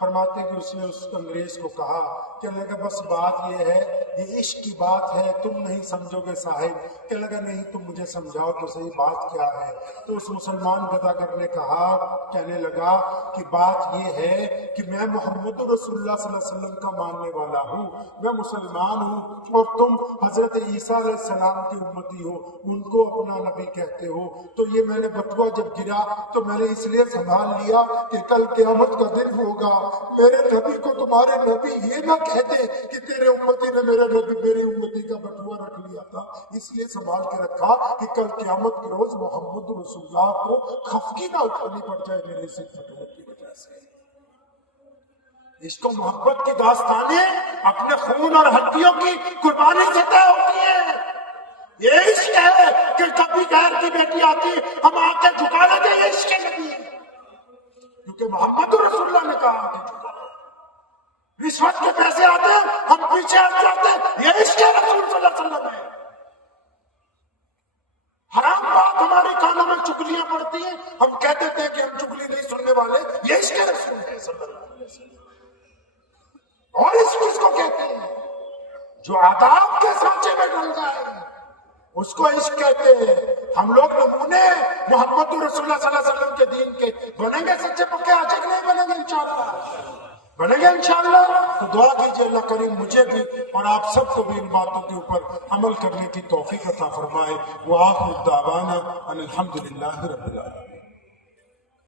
فرماتے کہ اس نے اس انگریز کو کہا کہ لگا بس بات یہ ہے، یہ عشق کی بات ہے، تم نہیں سمجھو گے صاحب۔ کہ لگا نہیں تم مجھے سمجھاؤ تو صحیح بات کیا ہے۔ تو اس مسلمان گداگر نے کہا، کہنے لگا کہ بات یہ ہے کہ میں محمد رسول اللہ صلی اللہ علیہ وسلم کا ماننے والا ہوں، میں مسلمان ہوں، اور تم حضرت عیسیٰ علیہ السلام کی امتی ہو، ان کو اپنا نبی کہتے ہو۔ تو یہ میں نے بٹوا جب گرا تو میں نے اس لیے سنبھال لیا کہ کل قیامت کا دن ہوگا، میرے نبی کو تمہارے نبی یہ نہ کہتے کہ تیرے امتی نے میرے جگہ بھی میری امتی کا بٹوا رکھ لیا تھا، اس لیے سنبھال کے رکھا کہ کل قیامت کے روز محمد رسول اللہ کو خفگی نہ اٹھانی پڑ جائے میرے سے فتووں کی وجہ سے۔ عشق و محبت کی داستانیں اپنے خون اور ہڈیوں کی قربانی سے طے ہوتی ہیں۔ یہ عشق ہے کہ کبھی غیر کی بیٹی آتی ہم آ کے جھکا لیتے، یہ عشق نبی ہے، کیونکہ محمد رسول اللہ نے کہا کہ جھکا۔ رشوت کے پیسے آتے ہیں ہم پیچھے ہٹ جاتے ہیں، یہ عشق رسول صلی اللہ علیہ وسلم ہے۔ حرام بات ہمارے کانوں میں چگلیاں پڑتی ہیں، ہم کہتے تھے کہ ہم چگلی نہیں سننے والے، یہ عشق رسول ہے صلی اللہ علیہ وسلم۔ اور اس چیز کو کہتے ہیں جو آداب کے سانچے میں ڈل جائے اس کو عشق کہتے ہیں۔ ہم لوگ نمونے محمد رسول اللہ صلی اللہ علیہ وسلم کے دین کے بنیں گے سچے پکے عاشق نہیں بنیں گے انشاءاللہ، بنیں گے انشاءاللہ۔ تو دعا کیجیے اللہ کریم مجھے بھی اور آپ سب کو بھی ان باتوں کے اوپر عمل کرنے کی توفیق عطا فرمائے۔ وآخر دعوانا ان الحمدللہ رب العالمین۔